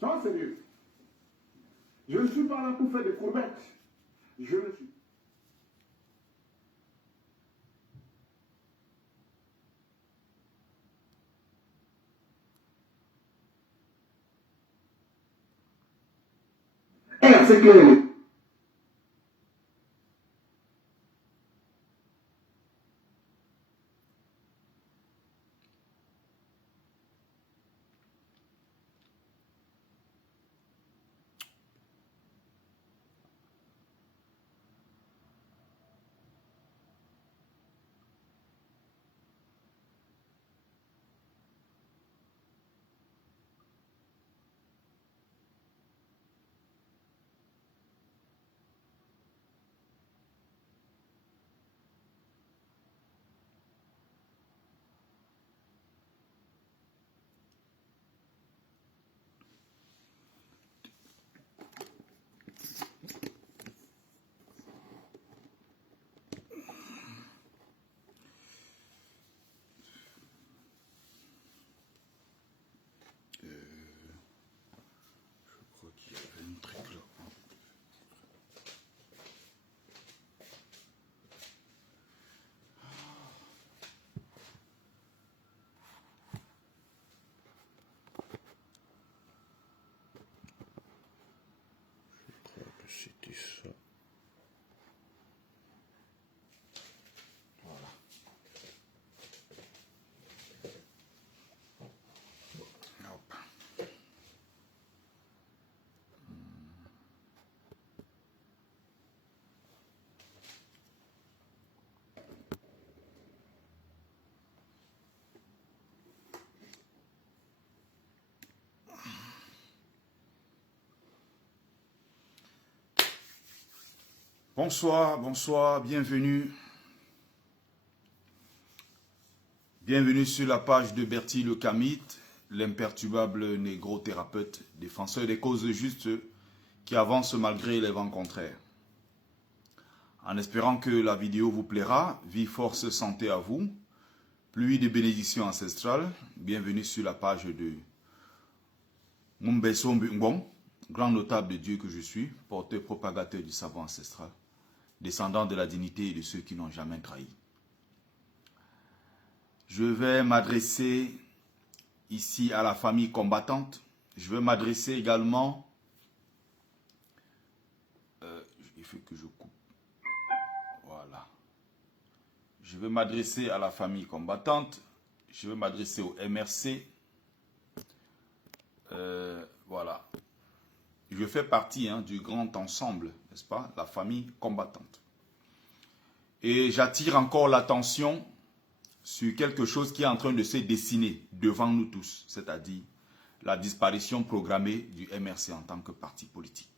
Sois sérieux. Je ne suis pas là pour faire des promesses. Je ne suis. C'est que c'était ça. Voilà. Hop. Bonsoir, bonsoir, bienvenue. Bienvenue sur la page de Bertie Le Kamit, l'imperturbable négro-thérapeute, défenseur des causes justes qui avance malgré les vents contraires. En espérant que la vidéo vous plaira, vie, force, santé à vous, pluie de bénédictions ancestrales, bienvenue sur la page de Mumbeso Mbong, grand notable de Dieu que je suis, porteur propagateur du savoir ancestral, descendant de la dignité et de ceux qui n'ont jamais trahi. Je vais m'adresser ici à la famille combattante. Je vais m'adresser également... il faut que je coupe. Voilà. Je vais m'adresser à la famille combattante. Je vais m'adresser au MRC. Voilà. Je fais partie du grand ensemble, n'est-ce pas? La famille combattante. Et j'attire encore l'attention sur quelque chose qui est en train de se dessiner devant nous tous, c'est-à-dire la disparition programmée du MRC en tant que parti politique.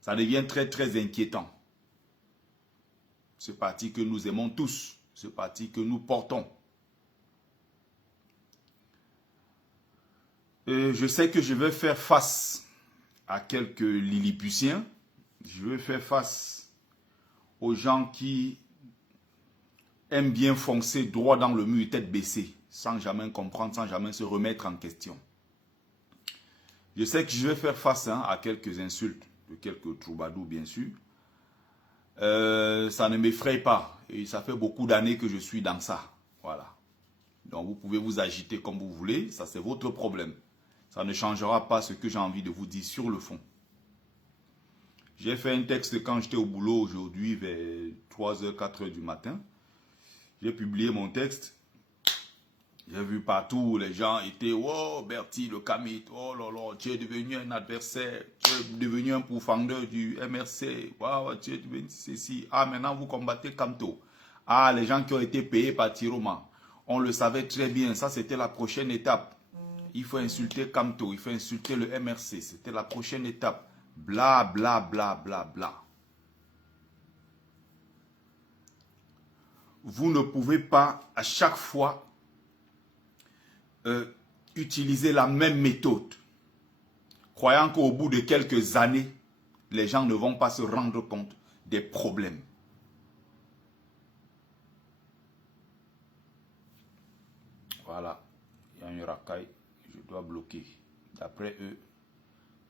Ça devient très très inquiétant. Ce parti que nous aimons tous, ce parti que nous portons. Je sais que je vais faire face à quelques Lilliputiens. Je vais faire face aux gens qui aiment bien foncer droit dans le mur, tête baissée, sans jamais comprendre, sans jamais se remettre en question. Je sais que je vais faire face à quelques insultes, de quelques troubadours bien sûr. Ça ne m'effraie pas. Et ça fait beaucoup d'années que je suis dans ça. Voilà. Donc vous pouvez vous agiter comme vous voulez, ça c'est votre problème. Ça ne changera pas ce que j'ai envie de vous dire sur le fond. J'ai fait un texte quand j'étais au boulot aujourd'hui vers 3h, 4h du matin. J'ai publié mon texte. J'ai vu partout, les gens étaient, oh Bertie Le Kamit, oh là là, tu es devenu un adversaire, tu es devenu un pourfendeur du MRC, wow, tu es devenu ceci. Ah, maintenant vous combattez Kamto. Ah, les gens qui ont été payés par Tiroma, on le savait très bien, ça c'était la prochaine étape. Il faut insulter Kamto, il faut insulter le MRC, c'était la prochaine étape. Bla, bla, bla, bla, bla. Vous ne pouvez pas à chaque fois utiliser la même méthode, croyant qu'au bout de quelques années, les gens ne vont pas se rendre compte des problèmes. Voilà, il y a un racaille, je dois bloquer. D'après eux,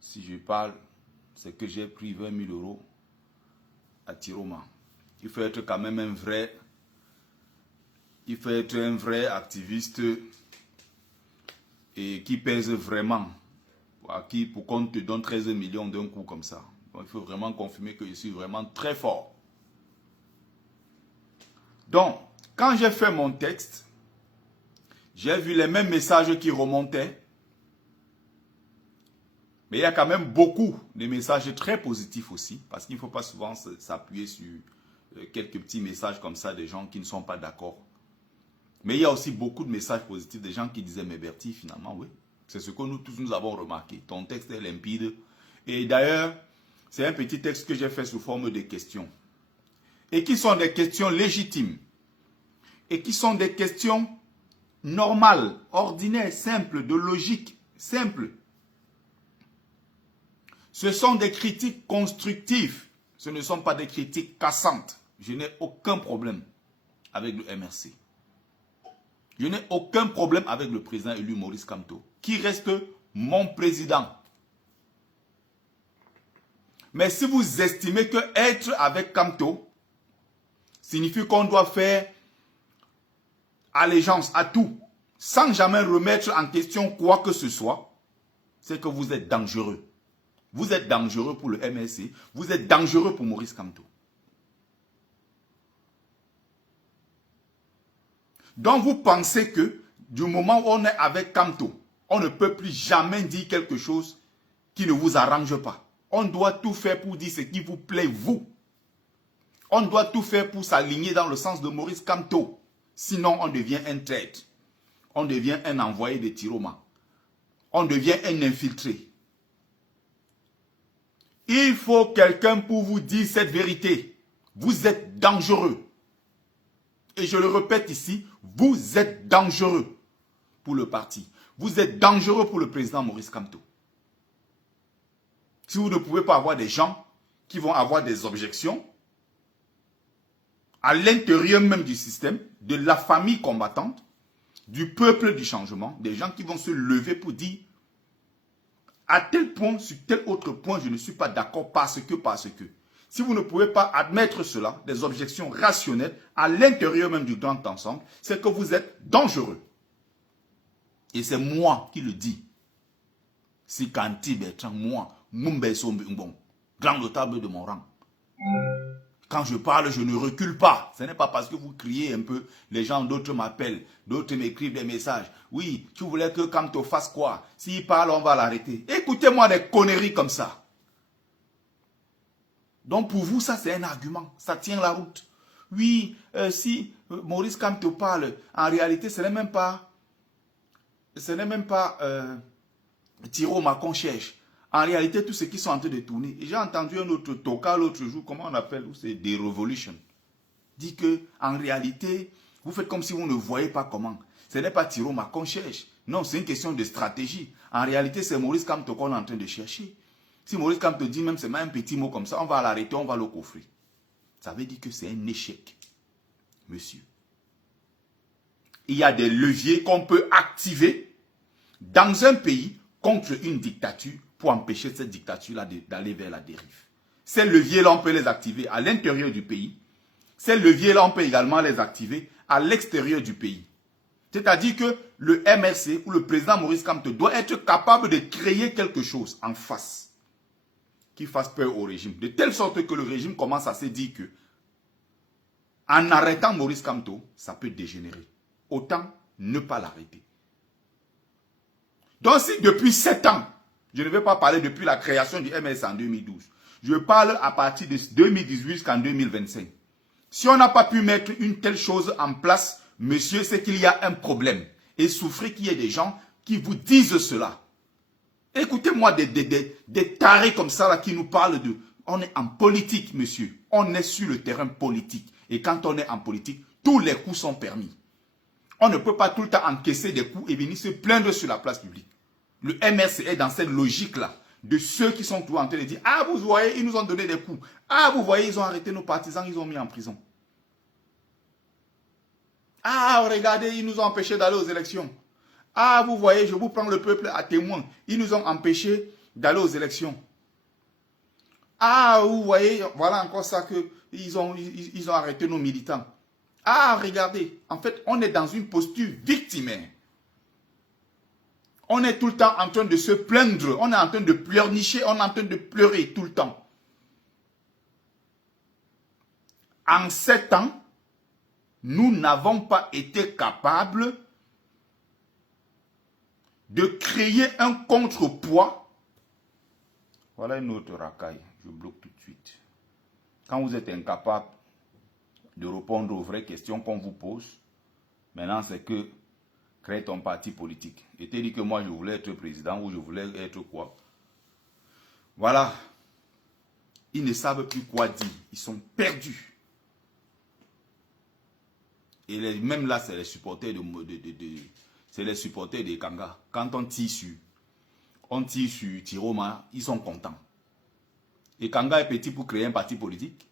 si je parle, c'est que j'ai pris 20 000 euros à Tiroma. Il faut être quand même un vrai... Il faut être un vrai activiste et qui pèse vraiment. Pour qu'on te donne 13 millions d'un coup comme ça. Donc, il faut vraiment confirmer que je suis vraiment très fort. Donc, quand j'ai fait mon texte, j'ai vu les mêmes messages qui remontaient. Mais il y a quand même beaucoup de messages très positifs aussi. Parce qu'il ne faut pas souvent s'appuyer sur quelques petits messages comme ça des gens qui ne sont pas d'accord. Mais il y a aussi beaucoup de messages positifs des gens qui disaient, mais Bertie, finalement, oui. C'est ce que nous tous nous avons remarqué. Ton texte est limpide. Et d'ailleurs, c'est un petit texte que j'ai fait sous forme de questions. Et qui sont des questions légitimes. Et qui sont des questions normales, ordinaires, simples, de logique, simples. Ce sont des critiques constructives. Ce ne sont pas des critiques cassantes. Je n'ai aucun problème avec le MRC. Je n'ai aucun problème avec le président élu Maurice Kamto, qui reste mon président. Mais si vous estimez que être avec Kamto signifie qu'on doit faire allégeance à tout, sans jamais remettre en question quoi que ce soit, c'est que vous êtes dangereux. Vous êtes dangereux pour le MRC, vous êtes dangereux pour Maurice Kamto. Donc vous pensez que du moment où on est avec Kamto, on ne peut plus jamais dire quelque chose qui ne vous arrange pas. On doit tout faire pour dire ce qui vous plaît, vous. On doit tout faire pour s'aligner dans le sens de Maurice Kamto. Sinon, on devient un traître. On devient un envoyé de Tiroma. On devient un infiltré. Il faut quelqu'un pour vous dire cette vérité. Vous êtes dangereux. Et je le répète ici, vous êtes dangereux pour le parti. Vous êtes dangereux pour le président Maurice Kamto. Si vous ne pouvez pas avoir des gens qui vont avoir des objections à l'intérieur même du système, de la famille combattante, du peuple du changement, des gens qui vont se lever pour dire à tel point, sur tel autre point, je ne suis pas d'accord parce que. Si vous ne pouvez pas admettre cela, des objections rationnelles à l'intérieur même du grand ensemble, c'est que vous êtes dangereux. Et c'est moi qui le dis. Si Kanti Bertrand, moi, Mumbe Sombung, grand notable de mon rang. Quand je parle, je ne recule pas. Ce n'est pas parce que vous criez un peu, les gens, d'autres m'appellent, d'autres m'écrivent des messages. Oui, tu voulais que Kamto fasse quoi? S'il parle, on va l'arrêter. Écoutez-moi des conneries comme ça. Donc pour vous, ça c'est un argument. Ça tient la route. Oui, si Maurice Kamto parle, en réalité, ce n'est même pas Tiroma qu'on cherche. En réalité, tous ceux qui sont en train de tourner. Et j'ai entendu un autre toka l'autre jour, comment on appelle, c'est des Revolution. Dit que en réalité, vous faites comme si vous ne voyez pas comment. Ce n'est pas Tiroma qu'on cherche. Non, c'est une question de stratégie. En réalité, c'est Maurice Kamto qu'on est en train de chercher. Si Maurice Kamto dit même c'est un petit mot comme ça, on va l'arrêter, on va le coffrer. Ça veut dire que c'est un échec, monsieur. Il y a des leviers qu'on peut activer dans un pays contre une dictature pour empêcher cette dictature-là d'aller vers la dérive. Ces leviers-là, on peut les activer à l'intérieur du pays. Ces leviers-là, on peut également les activer à l'extérieur du pays. C'est-à-dire que le MRC ou le président Maurice Kamto doit être capable de créer quelque chose en face qui fasse peur au régime. De telle sorte que le régime commence à se dire que en arrêtant Maurice Kamto, ça peut dégénérer. Autant ne pas l'arrêter. Donc si depuis 7 ans, je ne vais pas parler depuis la création du MRC en 2012, je parle à partir de 2018 jusqu'en 2025. Si on n'a pas pu mettre une telle chose en place, monsieur, c'est qu'il y a un problème. Et souffrez qu'il y ait des gens qui vous disent cela. Écoutez-moi des tarés comme ça là, qui nous parlent de... On est en politique, monsieur. On est sur le terrain politique. Et quand on est en politique, tous les coups sont permis. On ne peut pas tout le temps encaisser des coups et venir se plaindre sur la place publique. Le MRC est dans cette logique-là de ceux qui sont toujours en train de dire « Ah, vous voyez, ils nous ont donné des coups. Ah, vous voyez, ils ont arrêté nos partisans, ils ont mis en prison. Ah, regardez, ils nous ont empêchés d'aller aux élections. Ah, vous voyez, je vous prends le peuple à témoin. Ils nous ont empêchés d'aller aux élections. Ah, vous voyez, voilà encore ça que ils ont arrêté nos militants. Ah, regardez, en fait, on est dans une posture victimaire. On est tout le temps en train de se plaindre, on est en train de pleurnicher, on est en train de pleurer tout le temps. En 7 ans, nous n'avons pas été capables de créer un contrepoids. Voilà une autre racaille, je bloque tout de suite. Quand vous êtes incapable de répondre aux vraies questions qu'on vous pose, maintenant c'est que crée ton parti politique. Et t'es dit que moi je voulais être président ou je voulais être quoi. Voilà. Ils ne savent plus quoi dire. Ils sont perdus. Et même là, c'est les supporters c'est les supporters des Kanga. Quand on tire sur Tiroma, ils sont contents. Et Kanga est petit pour créer un parti politique.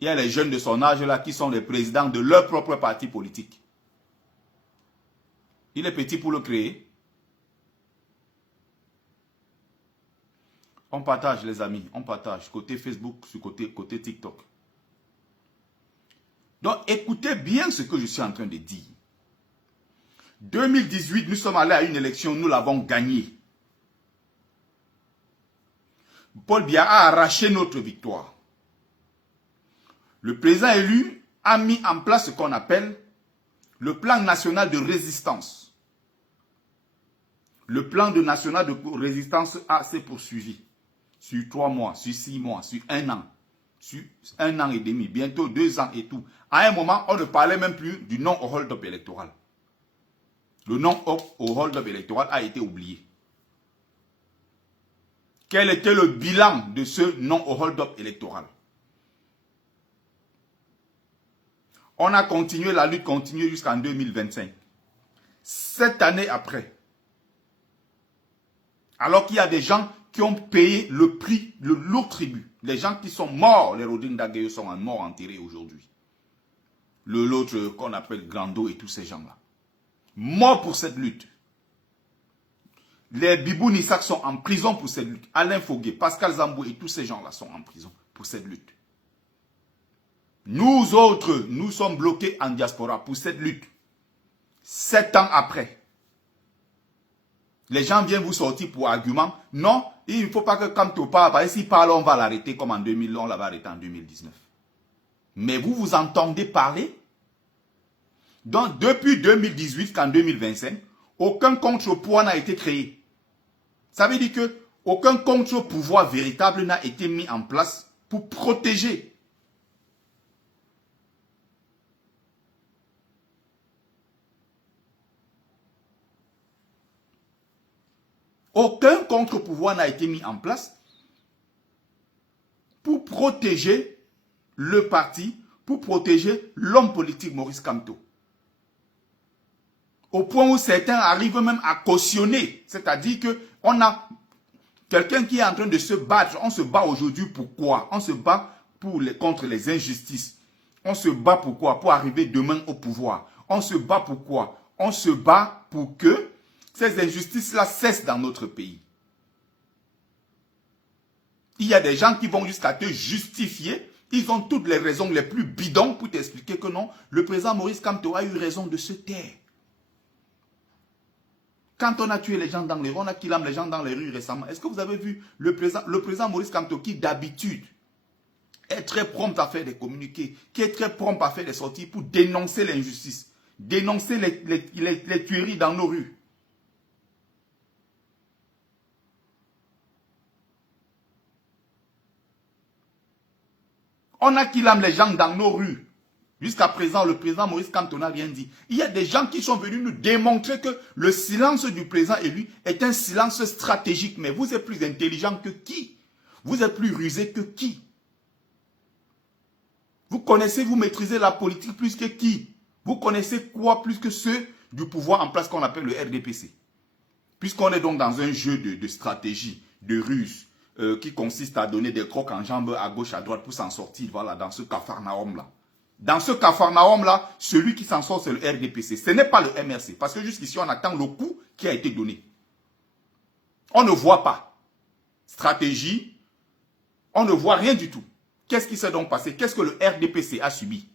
Il y a les jeunes de son âge là qui sont les présidents de leur propre parti politique. Il est petit pour le créer. On partage les amis, on partage côté Facebook, sur côté TikTok. Donc écoutez bien ce que je suis en train de dire. 2018, nous sommes allés à une élection, nous l'avons gagnée. Paul Biya a arraché notre victoire. Le président élu a mis en place ce qu'on appelle le plan national de résistance. Le plan national de résistance s'est poursuivi sur 3 mois, sur 6 mois, sur 1 an, sur 1 an et demi, bientôt 2 ans et tout. À un moment, on ne parlait même plus du non au hold-up électoral. Le non au hold-up électoral a été oublié. Quel était le bilan de ce non au hold-up électoral? On a continué, la lutte continue jusqu'en 2025. 7 années après, alors qu'il y a des gens qui ont payé le prix, le lourd tribut. Les gens qui sont morts, les Rodin Dagueyo sont morts enterrés aujourd'hui. L'autre qu'on appelle Grando et tous ces gens-là. Morts pour cette lutte. Les Bibou Nissak sont en prison pour cette lutte. Alain Foguet, Pascal Zambou et tous ces gens-là sont en prison pour cette lutte. Nous autres, nous sommes bloqués en diaspora pour cette lutte. 7 ans après. Les gens viennent vous sortir pour argument. Non, il ne faut pas que Kamto parle. Parce que s'il parle, on va l'arrêter comme en 2000. On l'avait arrêté en 2019. Mais vous entendez parler? Donc, depuis 2018 jusqu'en 2025, aucun contre-pouvoir n'a été créé. Ça veut dire que aucun contre-pouvoir véritable n'a été mis en place pour protéger. Aucun contre-pouvoir n'a été mis en place pour protéger le parti, pour protéger l'homme politique Maurice Kamto. Au point où certains arrivent même à cautionner. C'est-à-dire qu'on a quelqu'un qui est en train de se battre. On se bat aujourd'hui pourquoi? On se bat contre les injustices. On se bat pourquoi? Pour arriver demain au pouvoir. On se bat pourquoi? On se bat pour que ces injustices-là cessent dans notre pays. Il y a des gens qui vont jusqu'à te justifier. Ils ont toutes les raisons les plus bidons pour t'expliquer que non, le président Maurice Kamto a eu raison de se taire. Quand on a tué les gens dans les rues, on a killé les gens dans les rues récemment. Est-ce que vous avez vu le président Maurice Kamto qui d'habitude est très prompt à faire des communiqués, qui est très prompt à faire des sorties pour dénoncer l'injustice, dénoncer les tueries dans nos rues. On a killé les gens dans nos rues. Jusqu'à présent, le président Maurice Kamto n'a rien dit. Il y a des gens qui sont venus nous démontrer que le silence du président élu est un silence stratégique. Mais vous êtes plus intelligent que qui? Vous êtes plus rusé que qui? Vous connaissez, vous maîtrisez la politique plus que qui? Vous connaissez quoi plus que ceux du pouvoir en place qu'on appelle le RDPC? Puisqu'on est donc dans un jeu de stratégie, de ruse, qui consiste à donner des crocs en jambes à gauche, à droite pour s'en sortir, voilà, dans ce capharnaüm-là. Dans ce Capharnaüm-là, celui qui s'en sort, c'est le RDPC. Ce n'est pas le MRC. Parce que jusqu'ici, on attend le coup qui a été donné. On ne voit pas. Stratégie, on ne voit rien du tout. Qu'est-ce qui s'est donc passé? Qu'est-ce que le RDPC a subi?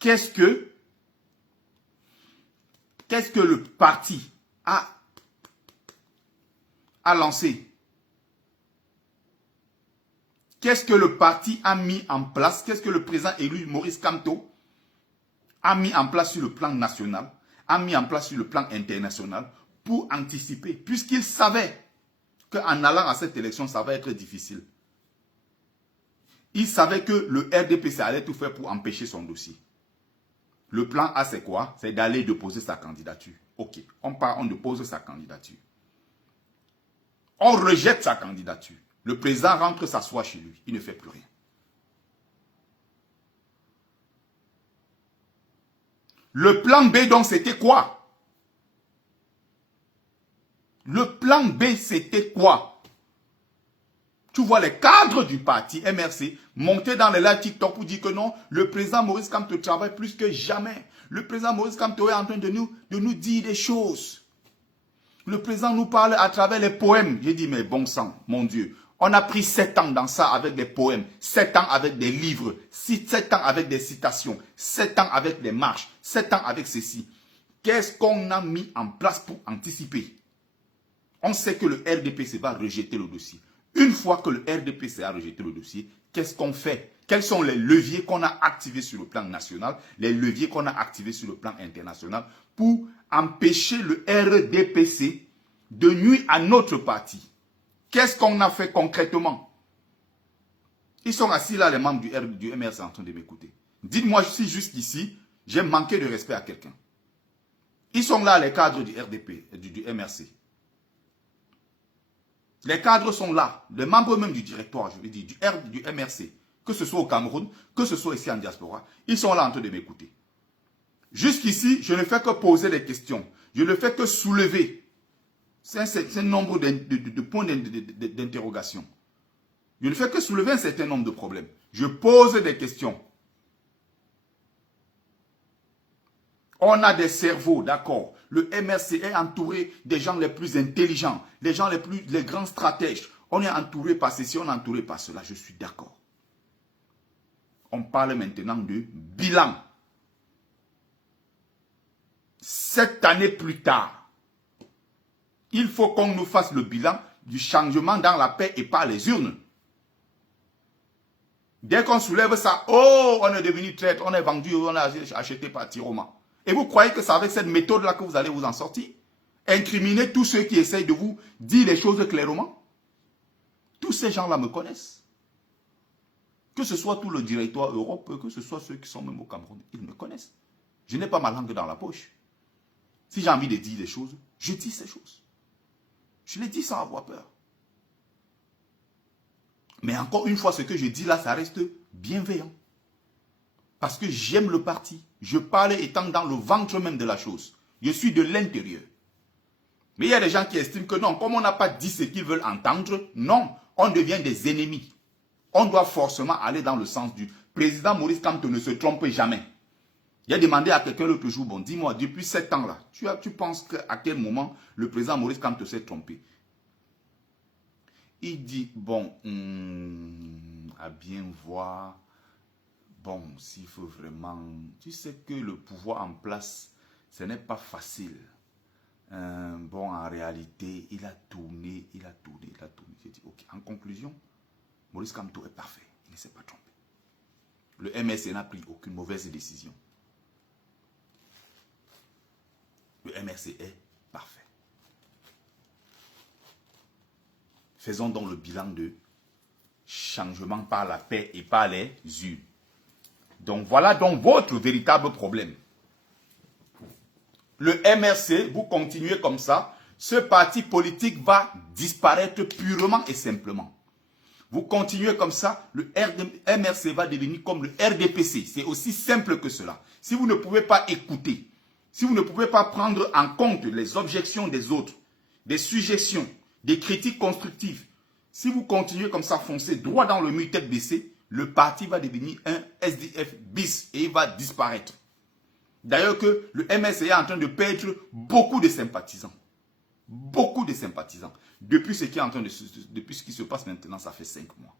Qu'est-ce que le parti a lancé? Qu'est-ce que le parti a mis en place? Qu'est-ce que le président élu Maurice Kamto a mis en place sur le plan national, a mis en place sur le plan international pour anticiper, puisqu'il savait qu'en allant à cette élection, ça va être difficile. Il savait que le RDPC allait tout faire pour empêcher son dossier. Le plan A, c'est quoi? C'est d'aller déposer sa candidature. Ok, on part, on dépose sa candidature. On rejette sa candidature. Le président rentre s'asseoir chez lui. Il ne fait plus rien. Le plan B, donc, c'était quoi? Le plan B, c'était quoi? Tu vois les cadres du parti MRC monter dans les lives TikTok pour dire que non, le président Maurice Kamto travaille plus que jamais. Le président Maurice Kamto est en train de nous dire des choses. Le président nous parle à travers les poèmes. J'ai dit, mais bon sang, mon Dieu. On a pris 7 ans dans ça avec des poèmes, 7 ans avec des livres, 7 ans avec des citations, 7 ans avec des marches, 7 ans avec ceci. Qu'est-ce qu'on a mis en place pour anticiper? On sait que le RDPC va rejeter le dossier. Une fois que le RDPC a rejeté le dossier, qu'est-ce qu'on fait? Quels sont les leviers qu'on a activés sur le plan national, les leviers qu'on a activés sur le plan international pour empêcher le RDPC de nuire à notre parti? Qu'est-ce qu'on a fait concrètement? Ils sont assis là, les membres du MRC, en train de m'écouter. Dites-moi si jusqu'ici, j'ai manqué de respect à quelqu'un. Ils sont là, les cadres du RDP, du MRC. Les cadres sont là, les membres même du directoire, je veux dire, du MRC, que ce soit au Cameroun, que ce soit ici en diaspora, ils sont là en train de m'écouter. Jusqu'ici, je ne fais que poser des questions. Je ne fais que soulever. C'est un nombre de points d'interrogation. Je ne fais que soulever un certain nombre de problèmes. Je pose des questions. On a des cerveaux, d'accord. Le MRC est entouré des gens les plus intelligents, les grands stratèges. On est entouré par ceci, on est entouré par cela. Je suis d'accord. On parle maintenant de bilan. 7 années plus tard, il faut qu'on nous fasse le bilan du changement dans la paix et par les urnes. Dès qu'on soulève ça, oh, on est devenu traître, on est vendu, on a acheté par Tiroma. Et vous croyez que c'est avec cette méthode-là que vous allez vous en sortir? Incriminer tous ceux qui essayent de vous dire les choses clairement? Tous ces gens-là me connaissent. Que ce soit tout le directoire Europe, que ce soit ceux qui sont même au Cameroun, ils me connaissent. Je n'ai pas ma langue dans la poche. Si j'ai envie de dire des choses, je dis ces choses. Je les dis sans avoir peur. Mais encore une fois, ce que je dis là, ça reste bienveillant. Parce que j'aime le parti. Je parle étant dans le ventre même de la chose. Je suis de l'intérieur. Mais il y a des gens qui estiment que non, comme on n'a pas dit ce qu'ils veulent entendre, non, on devient des ennemis. On doit forcément aller dans le sens du président Maurice Kamto ne se trompe jamais. Il a demandé à quelqu'un l'autre jour, bon, dis-moi, depuis 7 ans là, tu penses qu'à quel moment le président Maurice Kamto s'est trompé? Il dit, bon, à bien voir, bon, s'il faut vraiment, tu sais que le pouvoir en place, ce n'est pas facile. Bon, en réalité, il a tourné. J'ai dit, ok, en conclusion, Maurice Kamto est parfait, il ne s'est pas trompé. Le MRC n'a pris aucune mauvaise décision. Le MRC est parfait. Faisons donc le bilan de changement par la paix et par les urnes. Donc voilà donc votre véritable problème. Le MRC, vous continuez comme ça, ce parti politique va disparaître purement et simplement. Vous continuez comme ça, le MRC va devenir comme le RDPC. C'est aussi simple que cela. Si vous ne pouvez pas écouter, si vous ne pouvez pas prendre en compte les objections des autres, des suggestions, des critiques constructives, si vous continuez comme ça, foncez droit dans le mur tête baissée, le parti va devenir un SDF bis et il va disparaître. D'ailleurs que le MSC est en train de perdre beaucoup de sympathisants. Beaucoup de sympathisants. Depuis ce qui est en train de depuis ce qui se passe maintenant, ça fait 5 mois.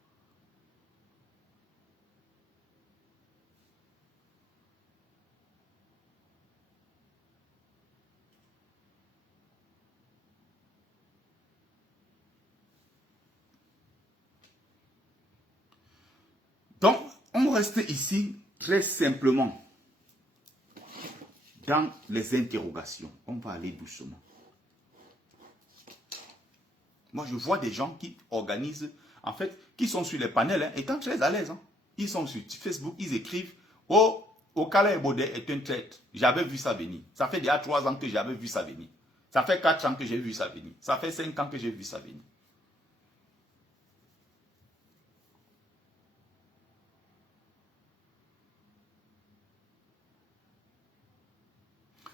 Donc, on reste ici très simplement dans les interrogations. On va aller doucement. Moi, je vois des gens qui organisent, en fait, qui sont sur les panels, étant très à l'aise. Ils sont sur Facebook, ils écrivent « Oh, Okala Ebode est un traître. J'avais vu ça venir. Ça fait déjà 3 ans que j'avais vu ça venir. Ça fait 4 ans que j'ai vu ça venir. Ça fait 5 ans que j'ai vu ça venir. »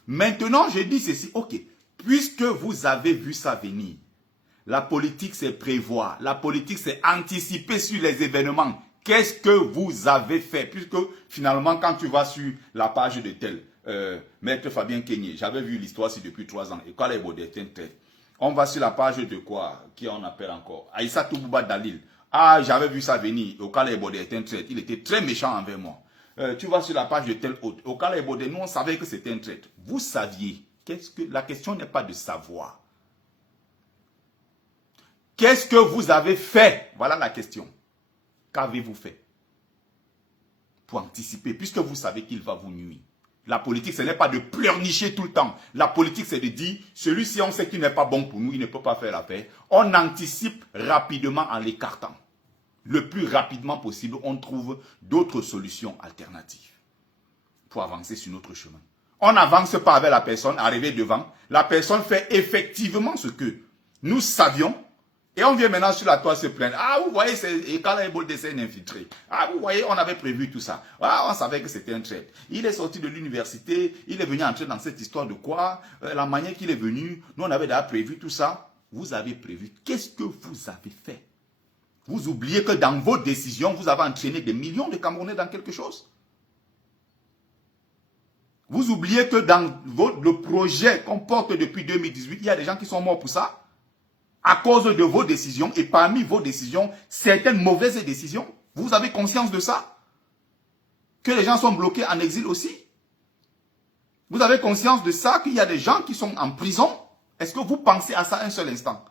Maintenant, je dis ceci, ok, puisque vous avez vu ça venir, la politique c'est prévoir, la politique c'est anticiper sur les événements. Qu'est-ce que vous avez fait? Puisque finalement, quand tu vas sur la page de tel, Maître Fabien Kenyé, j'avais vu l'histoire ici depuis 3 ans, et quand les Bodé, on va sur la page de quoi, qui on appelle encore, Aïssa Toubouba Dalil. Ah, j'avais vu ça venir, au cas où il était très méchant envers moi. Tu vas sur la page de tel autre. Au cas où nous, on savait que c'était un traître. Vous saviez. La question n'est pas de savoir. Qu'est-ce que vous avez fait? Voilà la question. Qu'avez-vous fait pour anticiper, puisque vous savez qu'il va vous nuire? La politique, ce n'est pas de pleurnicher tout le temps. La politique, c'est de dire, celui-ci, on sait qu'il n'est pas bon pour nous, il ne peut pas faire l'affaire. On anticipe rapidement en l'écartant. Le plus rapidement possible, on trouve d'autres solutions alternatives pour avancer sur notre chemin. On n'avance pas avec la personne, arriver devant. La personne fait effectivement ce que nous savions. Et on vient maintenant sur la toile se plaindre. Ah, vous voyez, quand c'est un infiltré. Ah, vous voyez, on avait prévu tout ça. Ah, on savait que c'était un traître. Il est sorti de l'université, il est venu entrer dans cette histoire de quoi? La manière qu'il est venu, nous on avait déjà prévu tout ça. Vous avez prévu. Qu'est-ce que vous avez fait? Vous oubliez que dans vos décisions, vous avez entraîné des millions de Camerounais dans quelque chose? Vous oubliez que dans le projet qu'on porte depuis 2018, il y a des gens qui sont morts pour ça? À cause de vos décisions, et parmi vos décisions, certaines mauvaises décisions. Vous avez conscience de ça? Que les gens sont bloqués en exil aussi? Vous avez conscience de ça, qu'il y a des gens qui sont en prison? Est-ce que vous pensez à ça un seul instant?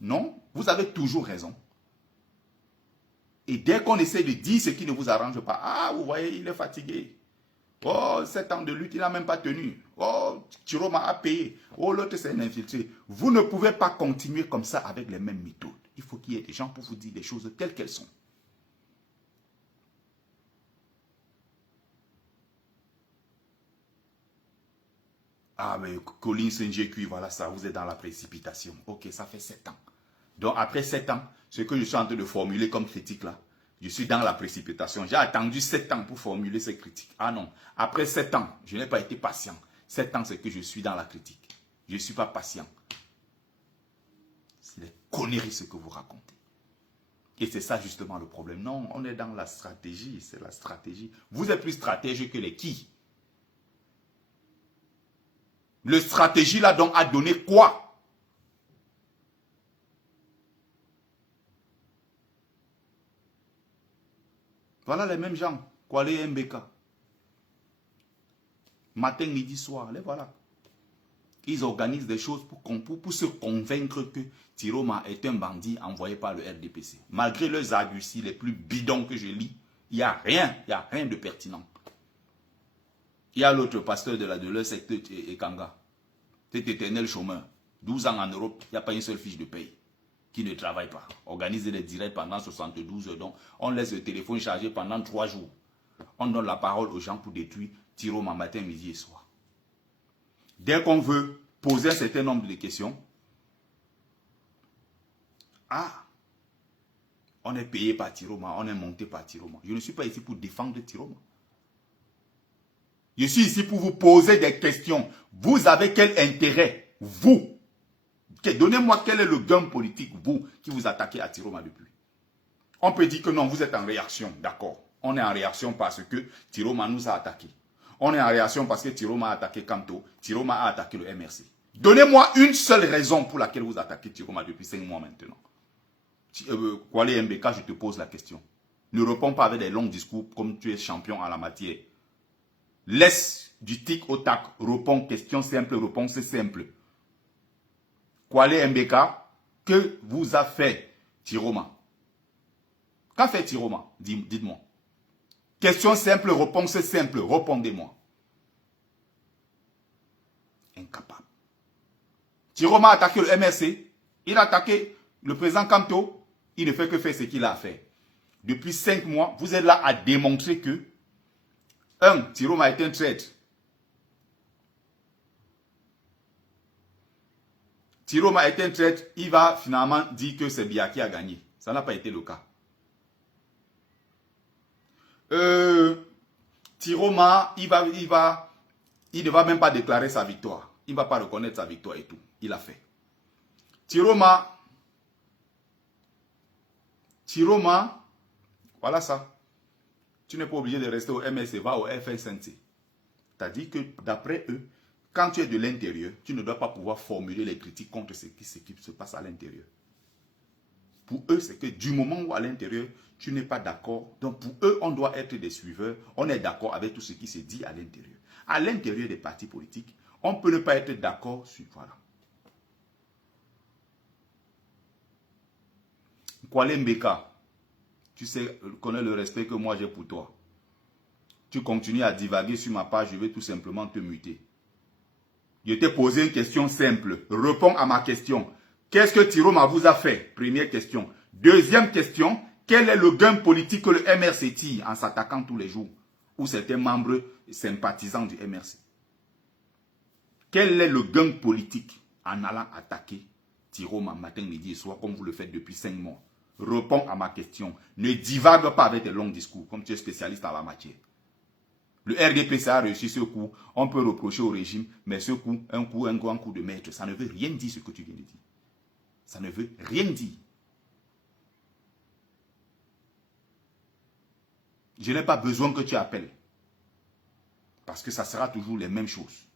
Non, vous avez toujours raison. Et dès qu'on essaie de dire ce qui ne vous arrange pas, ah, vous voyez, il est fatigué. Oh, 7 ans de lutte, il n'a même pas tenu. Oh, Tiroma a payé. Oh, l'autre, c'est un infiltré. Vous ne pouvez pas continuer comme ça avec les mêmes méthodes. Il faut qu'il y ait des gens pour vous dire les choses telles qu'elles sont. Ah, mais Colin Saint-Jécu, voilà ça, vous êtes dans la précipitation. Ok, ça fait 7 ans. Donc, après 7 ans, ce que je suis en train de formuler comme critique là, je suis dans la précipitation. J'ai attendu 7 ans pour formuler ces critiques. Ah non, après 7 ans, je n'ai pas été patient. 7 ans, c'est que je suis dans la critique. Je ne suis pas patient. C'est des conneries ce que vous racontez. Et c'est ça justement le problème. Non, on est dans la stratégie, c'est la stratégie. Vous êtes plus stratège que les qui? Le stratégie là donc a donné quoi? Voilà les mêmes gens. Kwale MBK. Matin, midi, soir. Les voilà. Ils organisent des choses pour se convaincre que Tiroma est un bandit envoyé par le RDPC. Malgré leurs arguties les plus bidons que je lis, il n'y a rien de pertinent. Il y a l'autre pasteur de leur secteur Ekanga. Cet éternel chômeur. 12 ans en Europe, il n'y a pas une seule fiche de paye. Qui ne travaille pas. Organiser des directs pendant 72 heures. Donc, on laisse le téléphone chargé pendant 3 jours. On donne la parole aux gens pour détruire Tiroma matin, midi et soir. Dès qu'on veut poser un certain nombre de questions, ah, on est payé par Tiroma, on est monté par Tiroma. Je ne suis pas ici pour défendre Tiroma. Je suis ici pour vous poser des questions. Vous avez quel intérêt, vous? Donnez-moi quel est le gain politique, vous, qui vous attaquez à Tiroma depuis. On peut dire que non, vous êtes en réaction, d'accord. On est en réaction parce que Tiroma nous a attaqué. On est en réaction parce que Tiroma a attaqué Kanto, Tiroma a attaqué le MRC. Donnez-moi une seule raison pour laquelle vous attaquez Tiroma depuis 5 mois maintenant. Kwale Mbeka, je te pose la question. Ne réponds pas avec des longs discours comme tu es champion en la matière. Laisse du tic au tac. Réponds, question simple, réponse simple. Kwale Mbeka, que vous a fait Tiroma? Qu'a fait Tiroma? Dites-moi. Question simple, réponse simple. Répondez-moi. Incapable. Tiroma a attaqué le MRC. Il a attaqué le président Kanto. Il ne fait que faire ce qu'il a fait. Depuis 5 mois, vous êtes là à démontrer que Tiroma est un traître. Tiroma est un traître. Il va finalement dire que c'est Bia qui a gagné. Ça n'a pas été le cas. Tiroma, il ne va même pas déclarer sa victoire. Il ne va pas reconnaître sa victoire et tout. Il a fait. Tiroma, voilà ça. Tu n'es pas obligé de rester au MSC, va au FSNC. C'est-à-dire que d'après eux, quand tu es de l'intérieur, tu ne dois pas pouvoir formuler les critiques contre ce qui se passe à l'intérieur. Pour eux, c'est que du moment où à l'intérieur, tu n'es pas d'accord, donc pour eux, on doit être des suiveurs, on est d'accord avec tout ce qui se dit à l'intérieur. À l'intérieur des partis politiques, on peut ne pas être d'accord sur... Voilà. Kwale Mbeka, tu sais, connais le respect que moi j'ai pour toi. Tu continues à divaguer sur ma page, je vais tout simplement te muter. Je t'ai posé une question simple. Réponds à ma question. Qu'est-ce que Tiroma vous a fait? Première question. Deuxième question. Quel est le gain politique que le MRC tire en s'attaquant tous les jours? Ou certains membres sympathisants du MRC? Quel est le gain politique en allant attaquer Tiroma matin, midi et soir comme vous le faites depuis 5 mois? Réponds à ma question. Ne divague pas avec des longs discours comme tu es spécialiste en la matière. Le RDPC a réussi ce coup. On peut reprocher au régime, mais ce coup, un grand coup de maître, ça ne veut rien dire ce que tu viens de dire. Ça ne veut rien dire. Je n'ai pas besoin que tu appelles. Parce que ça sera toujours les mêmes choses.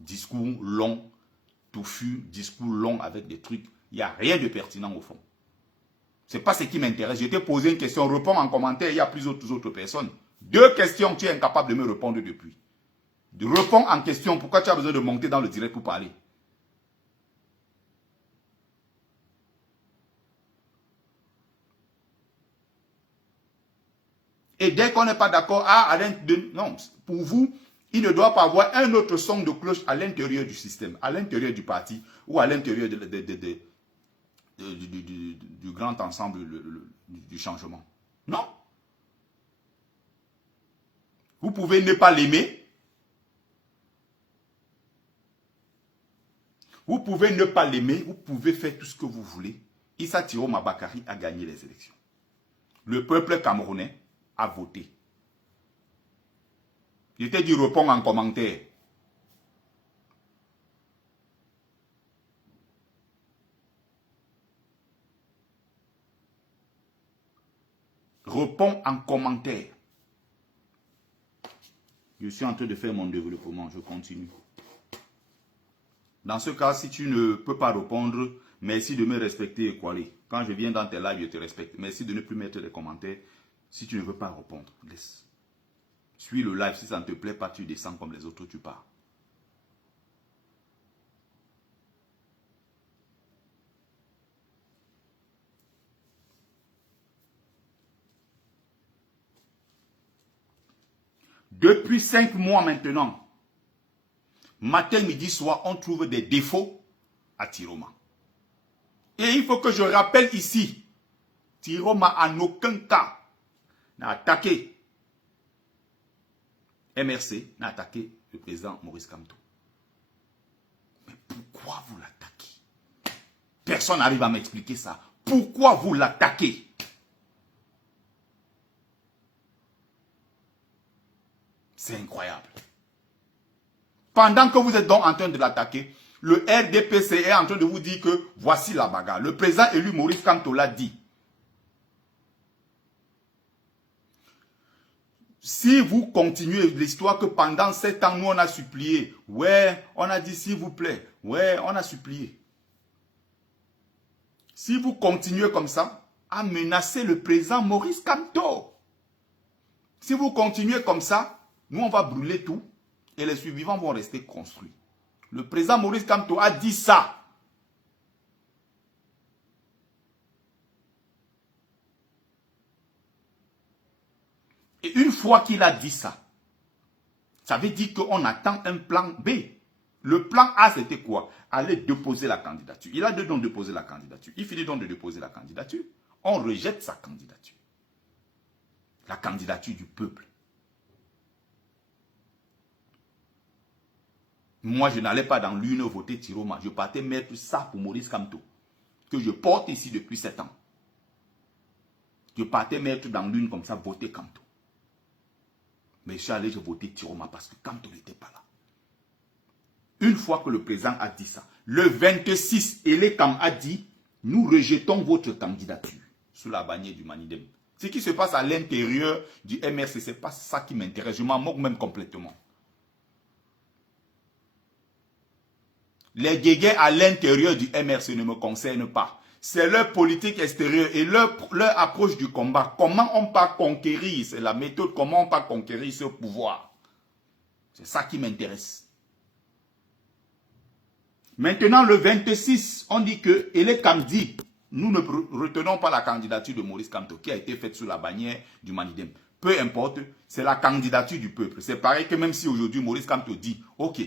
Discours long, touffu, discours long avec des trucs. Il n'y a rien de pertinent au fond. Ce n'est pas ce qui m'intéresse. Je t'ai posé une question, réponds en commentaire, il y a plusieurs autres personnes. 2 questions, tu es incapable de me répondre depuis. Réponds en question, pourquoi tu as besoin de monter dans le direct pour parler? Et dès qu'on n'est pas d'accord, non, pour vous, il ne doit pas avoir un autre son de cloche à l'intérieur du système, à l'intérieur du parti ou à l'intérieur du grand ensemble du changement. Non. Vous pouvez ne pas l'aimer. Vous pouvez ne pas l'aimer. Vous pouvez faire tout ce que vous voulez. Issa Tiroma Bakari a gagné les élections. Le peuple camerounais a voté. Je t'ai dit, réponds en commentaire. Réponds en commentaire. Je suis en train de faire mon développement, je continue. Dans ce cas, si tu ne peux pas répondre, merci de me respecter, Kwale. Quand je viens dans tes lives, je te respecte. Merci de ne plus mettre des commentaires. Si tu ne veux pas répondre, laisse. Suis le live, si ça ne te plaît pas, tu descends comme les autres, tu pars. Depuis 5 mois maintenant, matin, midi, soir, on trouve des défauts à Tiroma. Et il faut que je rappelle ici, Tiroma en aucun cas n'a attaqué MRC, n'a attaqué le président Maurice Kamto. Mais pourquoi vous l'attaquez? Personne n'arrive à m'expliquer ça. Pourquoi vous l'attaquez? C'est incroyable. Pendant que vous êtes donc en train de l'attaquer, le RDPC est en train de vous dire que voici la bagarre. Le président élu Maurice Kamto l'a dit. Si vous continuez l'histoire que pendant 7 ans, nous on a supplié. Ouais, on a dit s'il vous plaît. Ouais, on a supplié. Si vous continuez comme ça, à menacer le président Maurice Kamto. Si vous continuez comme ça, nous on va brûler tout et les survivants vont rester construits. Le président Maurice Kamto a dit ça. Et une fois qu'il a dit ça, ça veut dire qu'on attend un plan B. Le plan A, c'était quoi? Aller déposer la candidature. Il a donc déposé la candidature. Il finit donc de déposer la candidature. On rejette sa candidature. La candidature du peuple. Moi, je n'allais pas dans l'une voter Tiroma. Je partais mettre ça pour Maurice Kamto, que je porte ici depuis 7 ans. Je partais mettre dans l'une comme ça, voter Kamto. Mais je suis allé voter Tiroma parce que Kamto n'était pas là. Une fois que le président a dit ça, le 26, Elekam a dit, nous rejetons votre candidature sous la bannière du Manidem. Ce qui se passe à l'intérieur du MRC, ce n'est pas ça qui m'intéresse. Je m'en moque même complètement. Les guégués à l'intérieur du MRC ne me concernent pas. C'est leur politique extérieure et leur approche du combat. Comment on peut conquérir, c'est la méthode, comment on peut conquérir ce pouvoir. C'est ça qui m'intéresse. Maintenant, le 26, on dit que Elekam dit, nous ne retenons pas la candidature de Maurice Kamto qui a été faite sous la bannière du Manidem. Peu importe, c'est la candidature du peuple. C'est pareil que même si aujourd'hui Maurice Kamto dit, ok,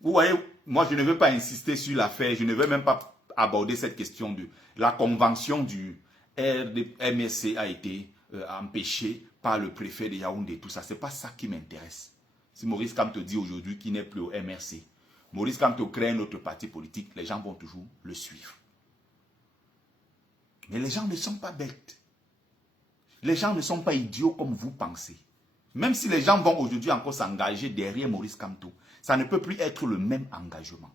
vous voyez, moi je ne veux pas insister sur l'affaire, je ne veux même pas aborder cette question de la convention du MSC a été empêchée par le préfet de Yaoundé, tout ça. Ce n'est pas ça qui m'intéresse. Si Maurice Kamto dit aujourd'hui qu'il n'est plus au MRC, Maurice Kamto crée un autre parti politique, les gens vont toujours le suivre. Mais les gens ne sont pas bêtes. Les gens ne sont pas idiots comme vous pensez. Même si les gens vont aujourd'hui encore s'engager derrière Maurice Kamto, ça ne peut plus être le même engagement.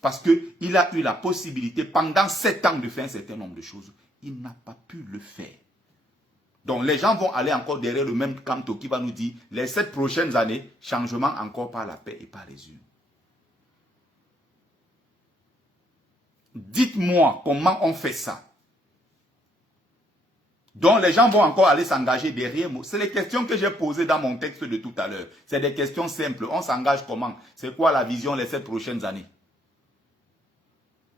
Parce qu'il a eu la possibilité pendant 7 ans de faire un certain nombre de choses. Il n'a pas pu le faire. Donc les gens vont aller encore derrière le même Kamto qui va nous dire les 7 prochaines années, changement encore par la paix et par les urnes. Dites-moi comment on fait ça. Donc les gens vont encore aller s'engager derrière moi. C'est les questions que j'ai posées dans mon texte de tout à l'heure. C'est des questions simples. On s'engage comment? C'est quoi la vision les 7 prochaines années?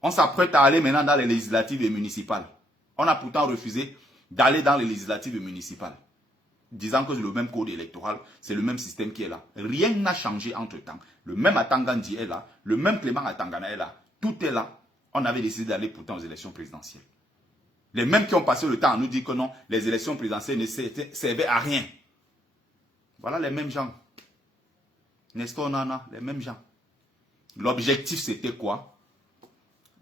On s'apprête à aller maintenant dans les législatives et municipales. On a pourtant refusé d'aller dans les législatives et municipales. Disant que c'est le même code électoral, c'est le même système qui est là. Rien n'a changé entre-temps. Le même Atangandi est là, le même Clément Atangana est là. Tout est là. On avait décidé d'aller pourtant aux élections présidentielles. Les mêmes qui ont passé le temps à nous dire que non, les élections présidentielles ne servaient à rien. Voilà les mêmes gens. Nestor Nana, les mêmes gens. L'objectif c'était quoi?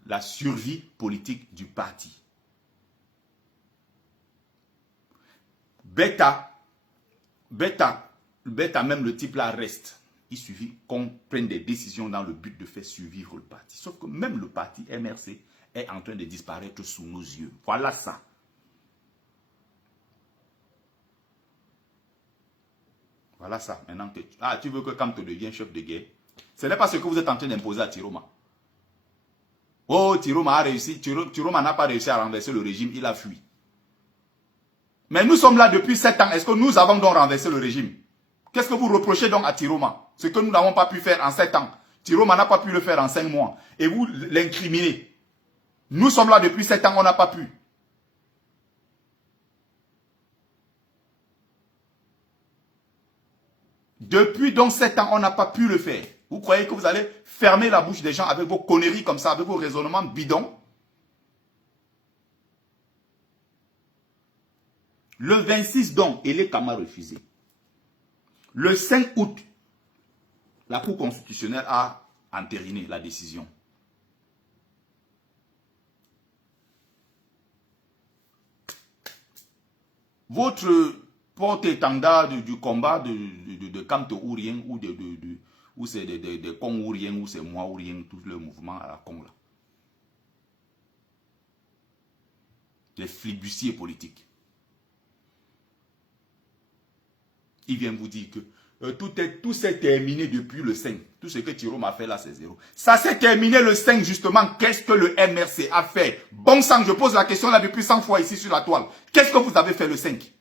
La survie politique du parti. Bêta, même le type là reste. Il suffit qu'on prenne des décisions dans le but de faire survivre le parti. Sauf que même le parti MRC est en train de disparaître sous nos yeux. Voilà ça. Voilà ça. Maintenant, tu veux que Kamto devienne chef de guerre? Ce n'est pas ce que vous êtes en train d'imposer à Tiroma. Oh, Tiroma a réussi. Tiroma n'a pas réussi à renverser le régime. Il a fui. Mais nous sommes là depuis 7 ans. Est-ce que nous avons donc renversé le régime? Qu'est-ce que vous reprochez donc à Tiroma? Ce que nous n'avons pas pu faire en 7 ans. Tiroma n'a pas pu le faire en 5 mois. Et vous l'incriminez. Nous sommes là depuis 7 ans, on n'a pas pu. Depuis donc 7 ans, on n'a pas pu le faire. Vous croyez que vous allez fermer la bouche des gens avec vos conneries comme ça, avec vos raisonnements bidons? Le 26 donc, Elekam a refusé. Le 5 août, la Cour constitutionnelle a entériné la décision. Votre porte-étendard du combat de Kamto ou rien, ou ou c'est des cons ou rien, ou c'est moi ou rien, tout le mouvement à la con là. Les flibustiers politiques. Ils viennent vous dire que tout s'est terminé depuis le 5. Tout ce que Thiro m'a fait là, c'est zéro. Ça s'est terminé le 5, justement. Qu'est-ce que le MRC a fait? Bon sang, je pose la question là depuis 100 fois ici sur la toile. Qu'est-ce que vous avez fait le 5?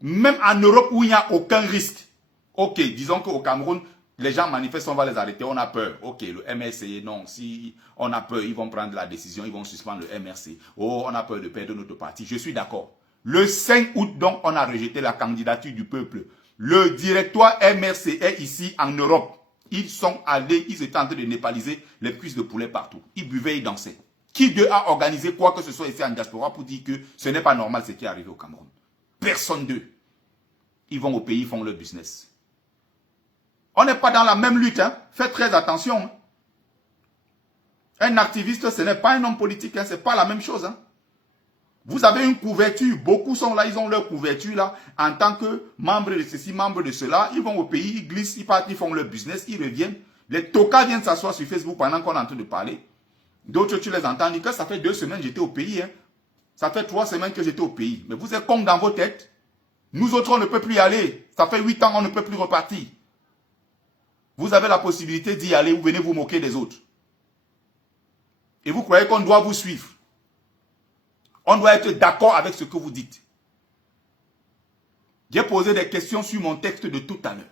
Même en Europe où il n'y a aucun risque. Ok, disons qu'au Cameroun, les gens manifestent, on va les arrêter, on a peur. Ok, le MRC, non, si on a peur, ils vont prendre la décision, ils vont suspendre le MRC. Oh, on a peur de perdre notre parti. Je suis d'accord. Le 5 août, donc, on a rejeté la candidature du peuple. Le directoire MRC est ici en Europe. Ils sont allés, ils étaient en train de népaliser les cuisses de poulet partout. Ils buvaient, ils dansaient. Qui d'eux a organisé quoi que ce soit ici en diaspora pour dire que ce n'est pas normal ce qui est arrivé au Cameroun? Personne d'eux. Ils vont au pays, ils font leur business. On n'est pas dans la même lutte. Hein. Faites très attention. Hein. Un activiste, ce n'est pas un homme politique. Hein. Ce n'est pas la même chose. Hein. Vous avez une couverture. Beaucoup sont là, ils ont leur couverture là. En tant que membre de ceci, membre de cela. Ils vont au pays, ils glissent, ils partent, ils font leur business, ils reviennent. Les tocards viennent s'asseoir sur Facebook pendant qu'on est en train de parler. D'autres, tu les entends dire que ça fait 2 semaines que j'étais au pays. Hein. Ça fait 3 semaines que j'étais au pays. Mais vous êtes con dans vos têtes. Nous autres, on ne peut plus y aller. Ça fait 8 ans, on ne peut plus repartir. Vous avez la possibilité d'y aller, vous venez vous moquer des autres. Et vous croyez qu'on doit vous suivre. On doit être d'accord avec ce que vous dites. J'ai posé des questions sur mon texte de tout à l'heure.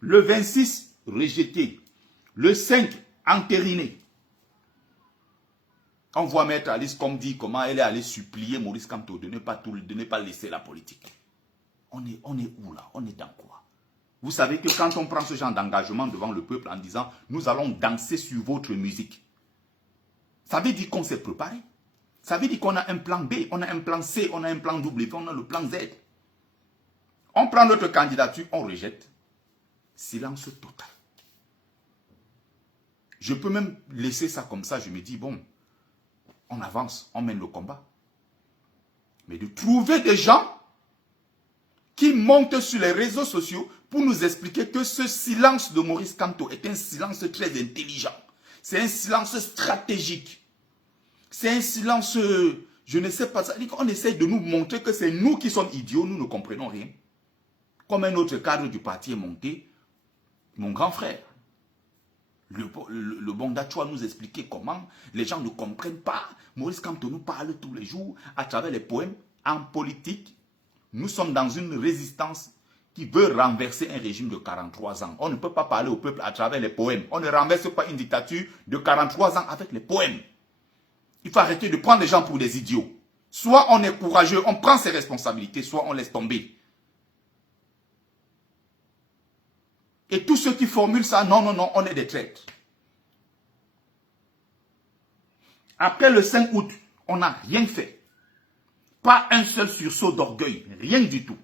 Le 26, rejeté. Le 5, entériné. On voit Maître Alice comme dit comment elle est allée supplier Maurice Kamto de ne pas laisser la politique. On est où là? On est dans quoi? Vous savez que quand on prend ce genre d'engagement devant le peuple en disant « Nous allons danser sur votre musique », ça veut dire qu'on s'est préparé. Ça veut dire qu'on a un plan B, on a un plan C, on a un plan W, on a le plan Z. On prend notre candidature, on rejette. Silence total. Je peux même laisser ça comme ça, je me dis, bon, on avance, on mène le combat. Mais de trouver des gens qui montent sur les réseaux sociaux pour nous expliquer que ce silence de Maurice Kamto est un silence très intelligent. C'est un silence stratégique. C'est un silence, je ne sais pas, on essaie de nous montrer que c'est nous qui sommes idiots, nous ne comprenons rien. Comme un autre cadre du parti est monté, mon grand frère, le bon Dachoua nous expliquait comment les gens ne comprennent pas. Maurice Kamto nous parle tous les jours à travers les poèmes. En politique, nous sommes dans une résistance qui veut renverser un régime de 43 ans. On ne peut pas parler au peuple à travers les poèmes. On ne renverse pas une dictature de 43 ans avec les poèmes. Il faut arrêter de prendre les gens pour des idiots. Soit on est courageux, on prend ses responsabilités, soit on laisse tomber. Et tous ceux qui formulent ça, non, non, non, on est des traîtres. Après le 5 août, on n'a rien fait. Pas un seul sursaut d'orgueil, rien du tout.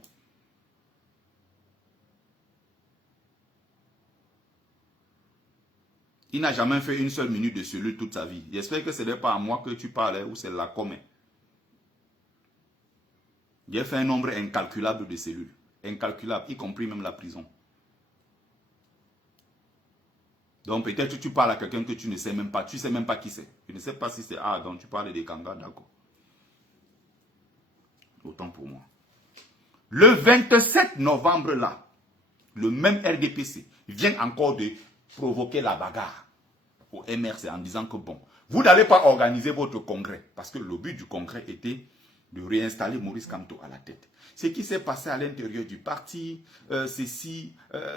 Il n'a jamais fait une seule minute de cellule toute sa vie. J'espère que ce n'est pas à moi que tu parles ou c'est la commun. J'ai fait un nombre incalculable de cellules. Incalculable, y compris même la prison. Donc peut-être que tu parles à quelqu'un que tu ne sais même pas. Tu ne sais même pas qui c'est. Je ne sais pas si c'est... Ah, donc tu parles des Kangas, d'accord. Autant pour moi. Le 27 novembre là, le même RDPC vient encore de provoquer la bagarre au MRC en disant que bon, vous n'allez pas organiser votre congrès parce que le but du congrès était de réinstaller Maurice Kamto à la tête. Ce qui s'est passé à l'intérieur du parti,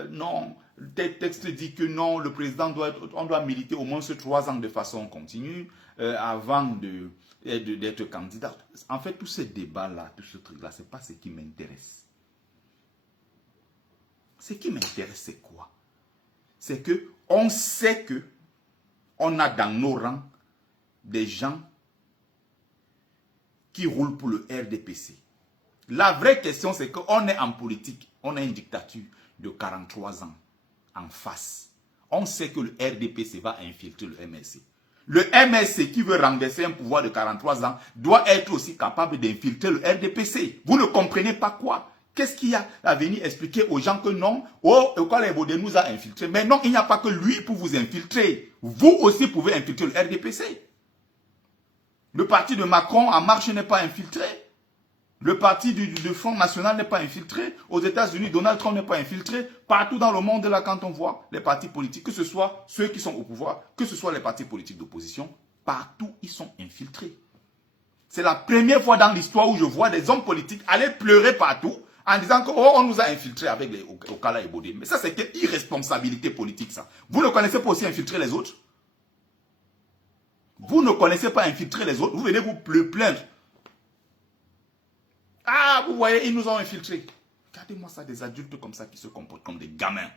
non, le texte dit que non, le président on doit militer au moins 3 ans de façon continue avant d'être candidat. En fait, tout ce débat-là, tout ce truc-là, ce n'est pas ce qui m'intéresse. Ce qui m'intéresse, c'est quoi? C'est que on sait que on a dans nos rangs des gens qui roulent pour le RDPC. La vraie question, c'est qu'on est en politique, on a une dictature de 43 ans en face. On sait que le RDPC va infiltrer le MRC. Le MSC qui veut renverser un pouvoir de 43 ans doit être aussi capable d'infiltrer le RDPC. Vous ne comprenez pas quoi? Qu'est-ce qu'il y a à venir expliquer aux gens que non, oh, Okala Ebode nous a infiltrés. Mais non, il n'y a pas que lui pour vous infiltrer. Vous aussi pouvez infiltrer le RDPC. Le parti de Macron en marche n'est pas infiltré. Le parti du Front National n'est pas infiltré. Aux États-Unis, Donald Trump n'est pas infiltré. Partout dans le monde, là, quand on voit les partis politiques, que ce soit ceux qui sont au pouvoir, que ce soit les partis politiques d'opposition, partout, ils sont infiltrés. C'est la première fois dans l'histoire où je vois des hommes politiques aller pleurer partout en disant qu'on oh, nous a infiltrés avec les Okala Ebode. Mais ça, c'est quelle irresponsabilité politique, ça. Vous ne connaissez pas aussi infiltrer les autres? Vous ne connaissez pas infiltrer les autres? Vous venez vous plaindre. Ah, vous voyez, ils nous ont infiltrés. Regardez-moi ça, des adultes comme ça qui se comportent comme des gamins.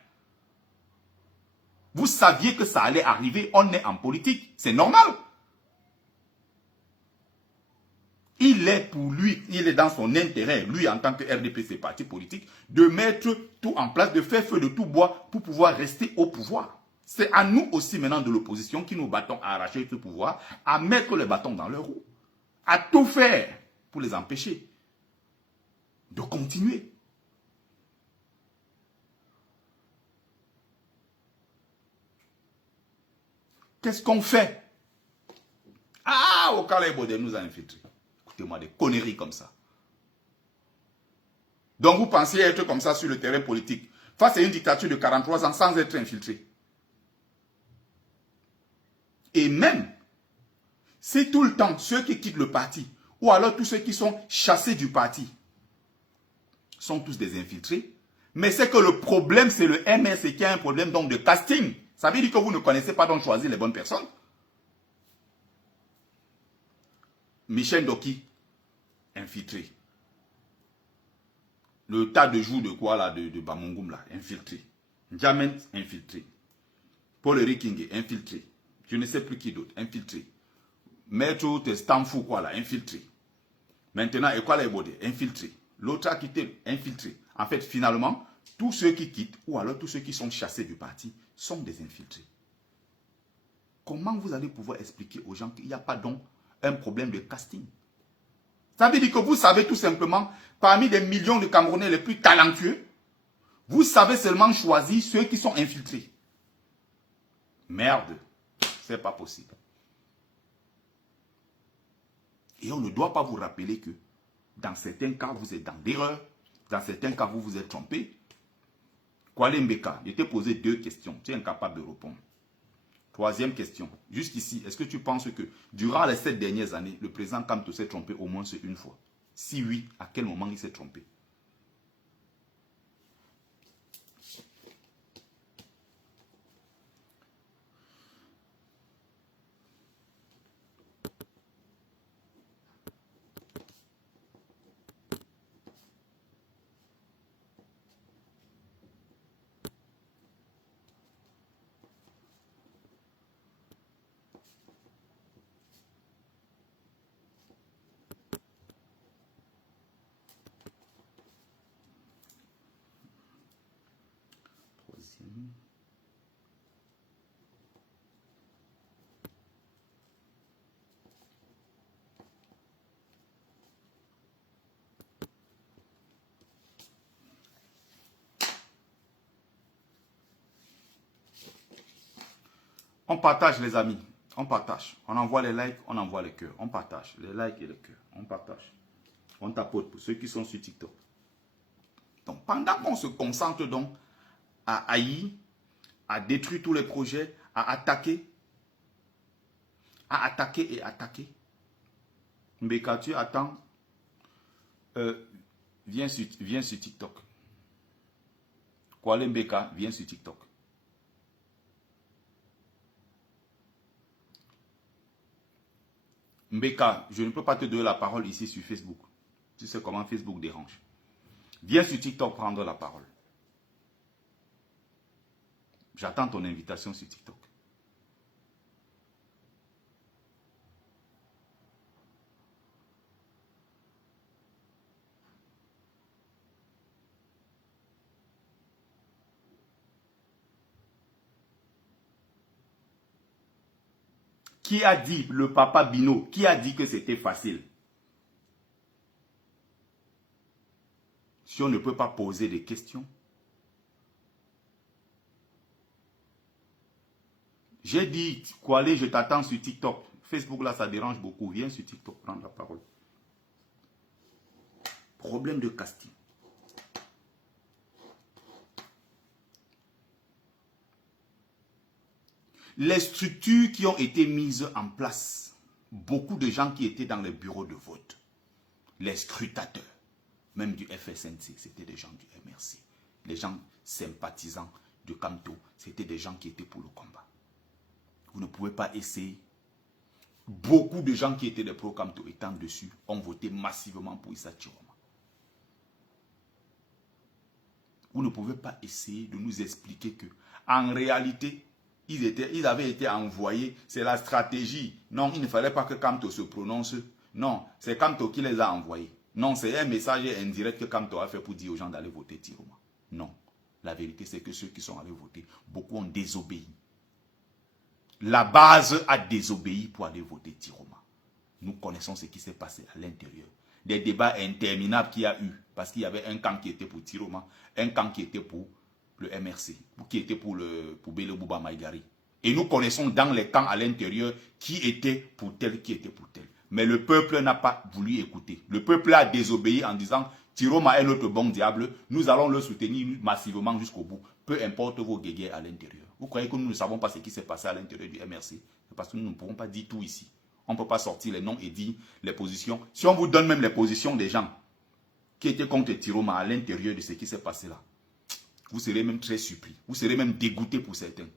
Vous saviez que ça allait arriver, on est en politique, c'est normal. Il est pour lui, il est dans son intérêt, lui en tant que RDPC, parti politique, de mettre tout en place, de faire feu de tout bois pour pouvoir rester au pouvoir. C'est à nous aussi maintenant de l'opposition qui nous battons à arracher ce pouvoir, à mettre les bâtons dans leurs roues, à tout faire pour les empêcher de continuer. Qu'est-ce qu'on fait? Ah, Okala Ebode nous a infiltrés. Écoutez-moi, des conneries comme ça. Donc vous pensez être comme ça sur le terrain politique, face à une dictature de 43 ans sans être infiltré. Et même, si tout le temps, ceux qui quittent le parti, ou alors tous ceux qui sont chassés du parti, sont tous des infiltrés, mais c'est que le problème, c'est le MS qui a un problème donc de casting. Ça veut dire que vous ne connaissez pas donc choisir les bonnes personnes. Michel Doki, infiltré. Le tas de jours de quoi là, de Bamongoum là, infiltré. Jamen, infiltré. Paul Riking, infiltré. Je ne sais plus qui d'autre, infiltré. Maître Stamfou quoi là, infiltré. Maintenant, Okala Ebode, infiltré. L'autre a quitté, infiltré. En fait, finalement, tous ceux qui quittent, ou alors tous ceux qui sont chassés du parti, sont des infiltrés. Comment vous allez pouvoir expliquer aux gens qu'il n'y a pas donc un problème de casting? Ça veut dire que vous savez tout simplement, parmi des millions de Camerounais les plus talentueux, vous savez seulement choisir ceux qui sont infiltrés. Merde, c'est pas possible. Et on ne doit pas vous rappeler que dans certains cas, vous êtes dans l'erreur. Dans certains cas, vous vous êtes trompé. Kwale Mbeka, je t'ai posé 2 questions. Tu es incapable de répondre. 3e question. Jusqu'ici, est-ce que tu penses que durant les 7 dernières années, le président Kamto s'est trompé au moins une fois? Si oui, à quel moment il s'est trompé? On partage les amis, on partage. On envoie les likes, on envoie les cœurs. On partage les likes et les cœurs. On partage. On tapote pour ceux qui sont sur TikTok. Donc pendant qu'on se concentre donc à haïr, à détruire tous les projets, à attaquer et attaquer. Mbeka, tu attends. Viens sur TikTok. Kwale Mbeka, viens sur TikTok. Mbeka, je ne peux pas te donner la parole ici sur Facebook. Tu sais comment Facebook dérange. Viens sur TikTok prendre la parole. J'attends ton invitation sur TikTok. Qui a dit, le papa Bino, qui a dit que c'était facile? Si on ne peut pas poser des questions. J'ai dit, Kwale, je t'attends sur TikTok. Facebook, là, ça dérange beaucoup. Viens sur TikTok, prendre la parole. Problème de casting. Les structures qui ont été mises en place, beaucoup de gens qui étaient dans les bureaux de vote, les scrutateurs, même du FSNC, c'était des gens du MRC. Les gens sympathisants de Kamto, c'était des gens qui étaient pour le combat. Vous ne pouvez pas essayer. Beaucoup de gens qui étaient des pro-Kamto étant dessus ont voté massivement pour Issa Chiroma. Vous ne pouvez pas essayer de nous expliquer que, en réalité, ils avaient été envoyés, c'est la stratégie. Non, il ne fallait pas que Kamto se prononce. Non, c'est Kamto qui les a envoyés. Non, c'est un message indirect que Kamto a fait pour dire aux gens d'aller voter Chiroma. Non, la vérité c'est que ceux qui sont allés voter, beaucoup ont désobéi. La base a désobéi pour aller voter Chiroma. Nous connaissons ce qui s'est passé à l'intérieur. Des débats interminables qu'il y a eu, parce qu'il y avait un camp qui était pour Chiroma, un camp qui était pour le MRC, qui était pour Bello Bouba Maïgari. Et nous connaissons dans les camps à l'intérieur qui était pour tel, qui était pour tel. Mais le peuple n'a pas voulu écouter. Le peuple a désobéi en disant, Chiroma est notre bon diable, nous allons le soutenir massivement jusqu'au bout, peu importe vos guéguerres à l'intérieur. Vous croyez que nous ne savons pas ce qui s'est passé à l'intérieur du MRC? C'est parce que nous ne pourrons pas dire tout ici. On ne peut pas sortir les noms et dire les positions. Si on vous donne même les positions des gens qui étaient contre Chiroma à l'intérieur de ce qui s'est passé là, vous serez même très surpris. Vous serez même dégoûté pour certains.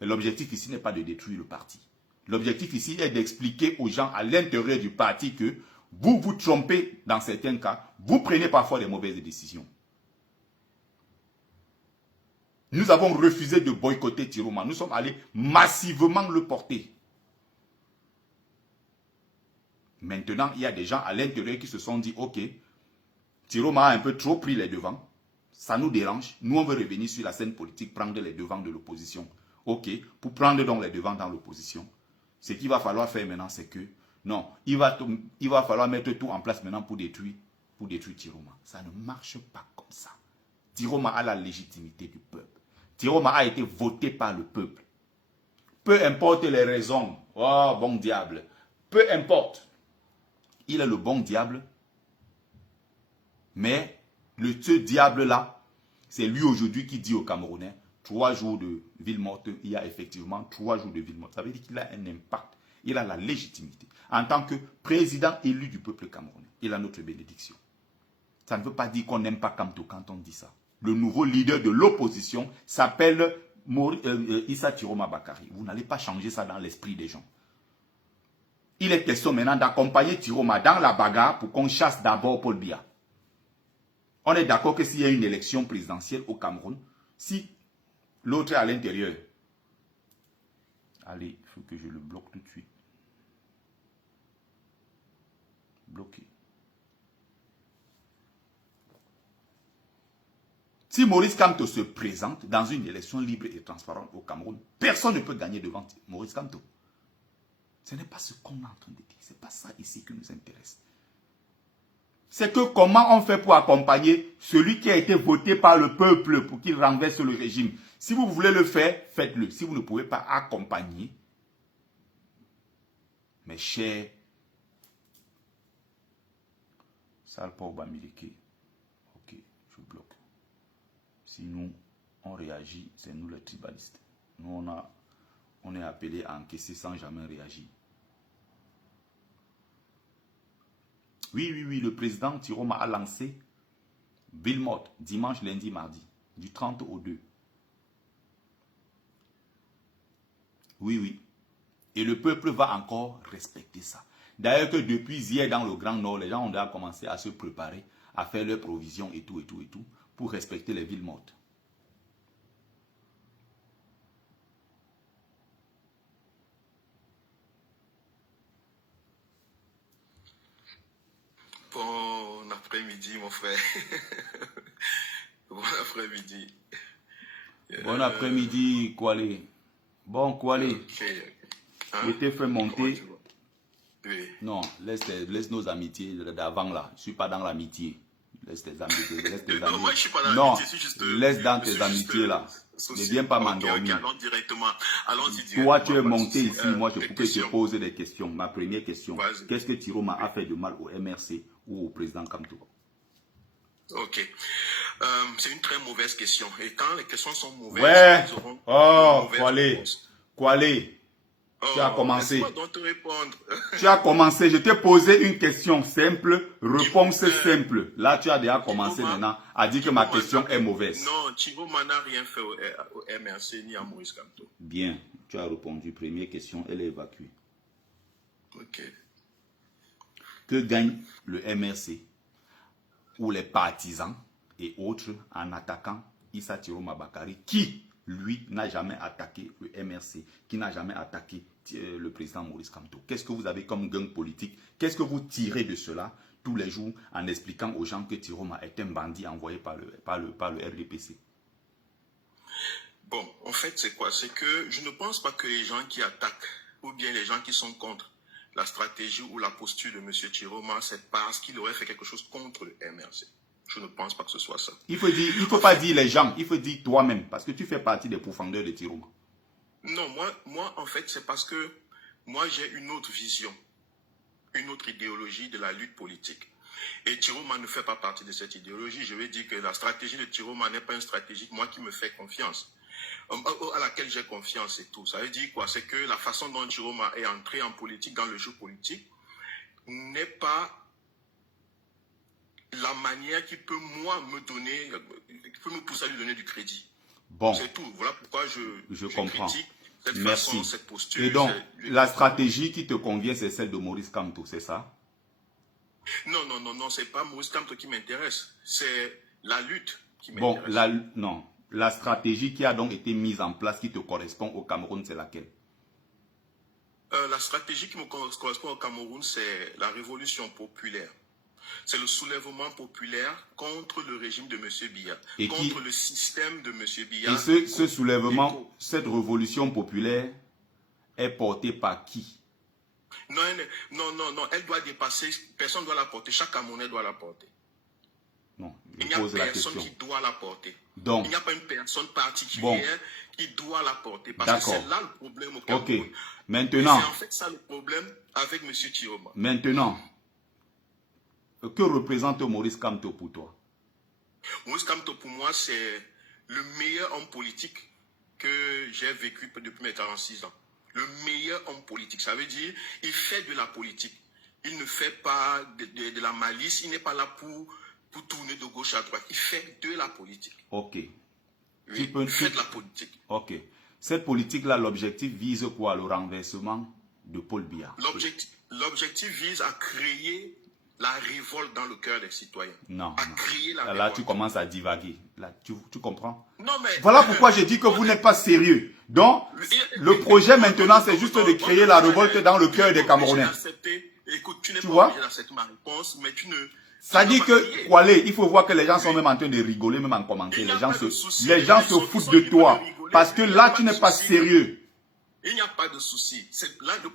Mais l'objectif ici n'est pas de détruire le parti. L'objectif ici est d'expliquer aux gens à l'intérieur du parti que vous vous trompez dans certains cas. Vous prenez parfois des mauvaises décisions. Nous avons refusé de boycotter Chiroma. Nous sommes allés massivement le porter. Maintenant, il y a des gens à l'intérieur qui se sont dit, ok, Chiroma a un peu trop pris les devants. Ça nous dérange. Nous, on veut revenir sur la scène politique, prendre les devants de l'opposition. Ok, pour prendre donc les devants dans l'opposition, ce qu'il va falloir faire maintenant, c'est que, non, il va falloir mettre tout en place maintenant pour détruire Chiroma. Ça ne marche pas comme ça. Chiroma a la légitimité du peuple. Chiroma a été voté par le peuple. Peu importe les raisons. Oh, bon diable. Peu importe. Il est le bon diable. Mais ce diable-là, c'est lui aujourd'hui qui dit aux Camerounais, 3 jours de ville morte, il y a effectivement 3 jours de ville morte. Ça veut dire qu'il a un impact. Il a la légitimité. En tant que président élu du peuple camerounais, il a notre bénédiction. Ça ne veut pas dire qu'on n'aime pas Kamto quand on dit ça. Le nouveau leader de l'opposition s'appelle Issa Chiroma Bakari. Vous n'allez pas changer ça dans l'esprit des gens. Il est question maintenant d'accompagner Chiroma dans la bagarre pour qu'on chasse d'abord Paul Biya. On est d'accord que s'il y a une élection présidentielle au Cameroun, si l'autre est à l'intérieur, allez, il faut que je le bloque tout de suite. Bloqué. Si Maurice Kamto se présente dans une élection libre et transparente au Cameroun, personne ne peut gagner devant Maurice Kamto. Ce n'est pas ce qu'on est en train de dire. Ce n'est pas ça ici qui nous intéresse. C'est que comment on fait pour accompagner celui qui a été voté par le peuple pour qu'il renverse le régime. Si vous voulez le faire, faites-le. Si vous ne pouvez pas accompagner, mes chers, Salpa Obamileke, ok, je bloque. Sinon, on réagit, c'est nous les tribalistes. Nous, on est appelé à encaisser sans jamais réagir. Oui, le président Chiroma a lancé ville morte dimanche, lundi, mardi, du 30 au 2. Oui. Et le peuple va encore respecter ça. D'ailleurs que depuis hier dans le Grand Nord, les gens ont déjà commencé à se préparer, à faire leurs provisions et tout, pour respecter les villes mortes. Bon après-midi, mon frère. Bon après-midi. Bon après-midi, Kwale. Bon, Kwale. Okay. Je t'ai fait monter. Oui. Non, laisse nos amitiés d'avant là. Je ne suis pas dans l'amitié. Laisse tes amitiés. Laisse tes Non, amis. moi je suis pas dans Non, l'amitié, je suis juste, laisse dans je tes suis juste, amitiés là. social. Ne viens pas Ok, m'endormir. allons directement. Allons-y Toi, directement. tu es pas de monté souci. ici. Moi, je Des peux te questions. poser des questions. Ma première question. Vas-y. Qu'est-ce que Tiroma a fait de mal au MRC ou au président Kamto? Ok. C'est une très mauvaise question. Et quand les questions sont mauvaises, Ouais. elles auront Oh, une mauvaise Kwale. réponse. Kwale. Tu as Oh, commencé. laisse-moi donc te répondre. Tu as commencé. Je t'ai posé une question simple, réponse simple. Là, tu as déjà commencé Tiroma- maintenant à dire que ma question est mauvaise. Non, Tiroma n'a rien fait au MRC ni à Maurice Kamto. Bien, tu as répondu. Première question, elle est évacuée. Ok. Que gagne le MRC ou les partisans et autres en attaquant Issa Tiroma Bakari, qui, lui, n'a jamais attaqué le MRC, qui n'a jamais attaqué le président Maurice Kamto? Qu'est-ce que vous avez comme gang politique? Qu'est-ce que vous tirez de cela tous les jours en expliquant aux gens que Tiroma est un bandit envoyé par le RDPC? Bon, en fait, c'est quoi? C'est que je ne pense pas que les gens qui attaquent ou bien les gens qui sont contre la stratégie ou la posture de M. Tiroma, c'est parce qu'il aurait fait quelque chose contre le MRC. Je ne pense pas que ce soit ça. Il faut pas dire les gens, il faut dire toi-même, parce que tu fais partie des pourfendeurs de Tiroma. Non, moi, en fait, c'est parce que moi, j'ai une autre vision, une autre idéologie de la lutte politique. Et Tiroma ne fait pas partie de cette idéologie. Je vais dire que la stratégie de Tiroma n'est pas une stratégie, moi, qui me fait confiance, à laquelle j'ai confiance et tout. Ça veut dire quoi? C'est que la façon dont Tiroma est entré en politique, dans le jeu politique, n'est pas la manière qui peut, moi, me donner, qui peut me pousser à lui donner du crédit. Bon. C'est tout. Voilà pourquoi je comprends. critique cette Merci. façon, cette posture. Et donc, la stratégie qui te convient, c'est celle de Maurice Kamto, c'est ça? Non, c'est pas Maurice Kamto qui m'intéresse. C'est la lutte qui m'intéresse. Bon, la stratégie qui a donc été mise en place, qui te correspond au Cameroun, c'est laquelle? La stratégie qui me correspond au Cameroun, c'est la révolution populaire. C'est le soulèvement populaire contre le régime de M. Biya, contre le système de M. Biya. Et ce soulèvement, cette révolution populaire est portée par qui? Non, elle doit dépasser, personne ne doit la porter, chaque Camerounais doit la porter. Non, il n'y a personne qui doit la porter. Donc, il n'y a pas une personne particulière qui doit la porter. Parce que c'est là le problème au Cameroun. Ok, maintenant. C'est en fait ça le problème avec M. Tiroma. Maintenant, que représente Maurice Kamto pour toi? Maurice Kamto, pour moi, c'est le meilleur homme politique que j'ai vécu depuis mes 46 ans. Le meilleur homme politique. Ça veut dire, il fait de la politique. Il ne fait pas de la malice. Il n'est pas là pour tourner de gauche à droite. Il fait de la politique. Ok. Oui, il fait de la politique. Ok. Cette politique-là, l'objectif vise quoi? Le renversement de Paul Biya. L'objectif vise à créer la révolte dans le cœur des citoyens. Non. Créer la révolte. Là, tu commences à divaguer. Là, tu comprends? Non, mais... Voilà pourquoi j'ai dit que vous n'êtes pas sérieux. Donc, le projet maintenant, c'est juste de créer la révolte dans le cœur des Camerounais. Écoute, tu n'es pas obligé d'accepter ma réponse, mais tu ne... Ça dit que, Kwale, il faut voir que les gens sont même en train de rigoler, même en commentaire. Les gens se foutent de toi. Parce que là, tu n'es pas sérieux. Il n'y a pas de souci.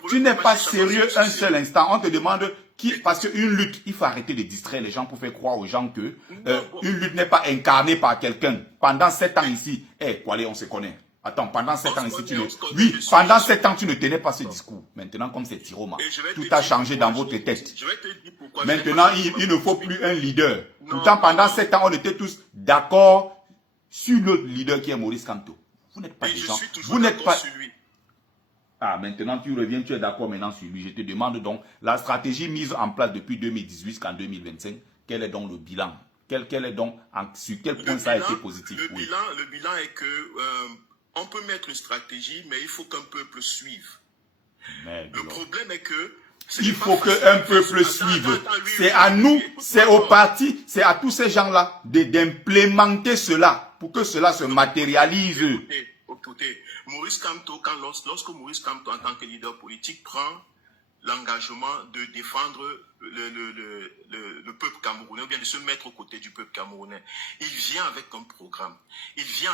Tu n'es pas sérieux un seul instant. On te demande qui, parce qu'une lutte, il faut arrêter de distraire les gens pour faire croire aux gens que une lutte n'est pas incarnée par quelqu'un. Pendant 7 ans ici, Kwale, on se connaît. Attends, pendant 7 ans ici, pendant 7 ans, tu ne tenais pas ce discours. Maintenant, comme c'est Tiroma, tout a changé dans votre tête. Maintenant, il ne faut plus un leader. Pourtant, pendant 7 ans, on était tous d'accord sur le leader qui est Maurice Kamto. Vous n'êtes pas des gens. Vous n'êtes pas. Ah, maintenant, tu reviens, tu es d'accord maintenant sur lui. Je te demande donc, la stratégie mise en place depuis 2018 jusqu'en 2025, quel est donc le bilan? Quel est donc, sur quel point ça a été positif? Le bilan est que on peut mettre une stratégie, mais il faut qu'un peuple suive. Le problème est que... Il faut qu'un peuple suive. C'est à nous, c'est au parti, c'est à tous ces gens-là d'implémenter cela pour que cela se matérialise. Écoutez, Maurice Kamto, lorsque Maurice Kamto, en tant que leader politique, prend l'engagement de défendre le peuple camerounais, ou bien de se mettre aux côtés du peuple camerounais, il vient avec un programme, il vient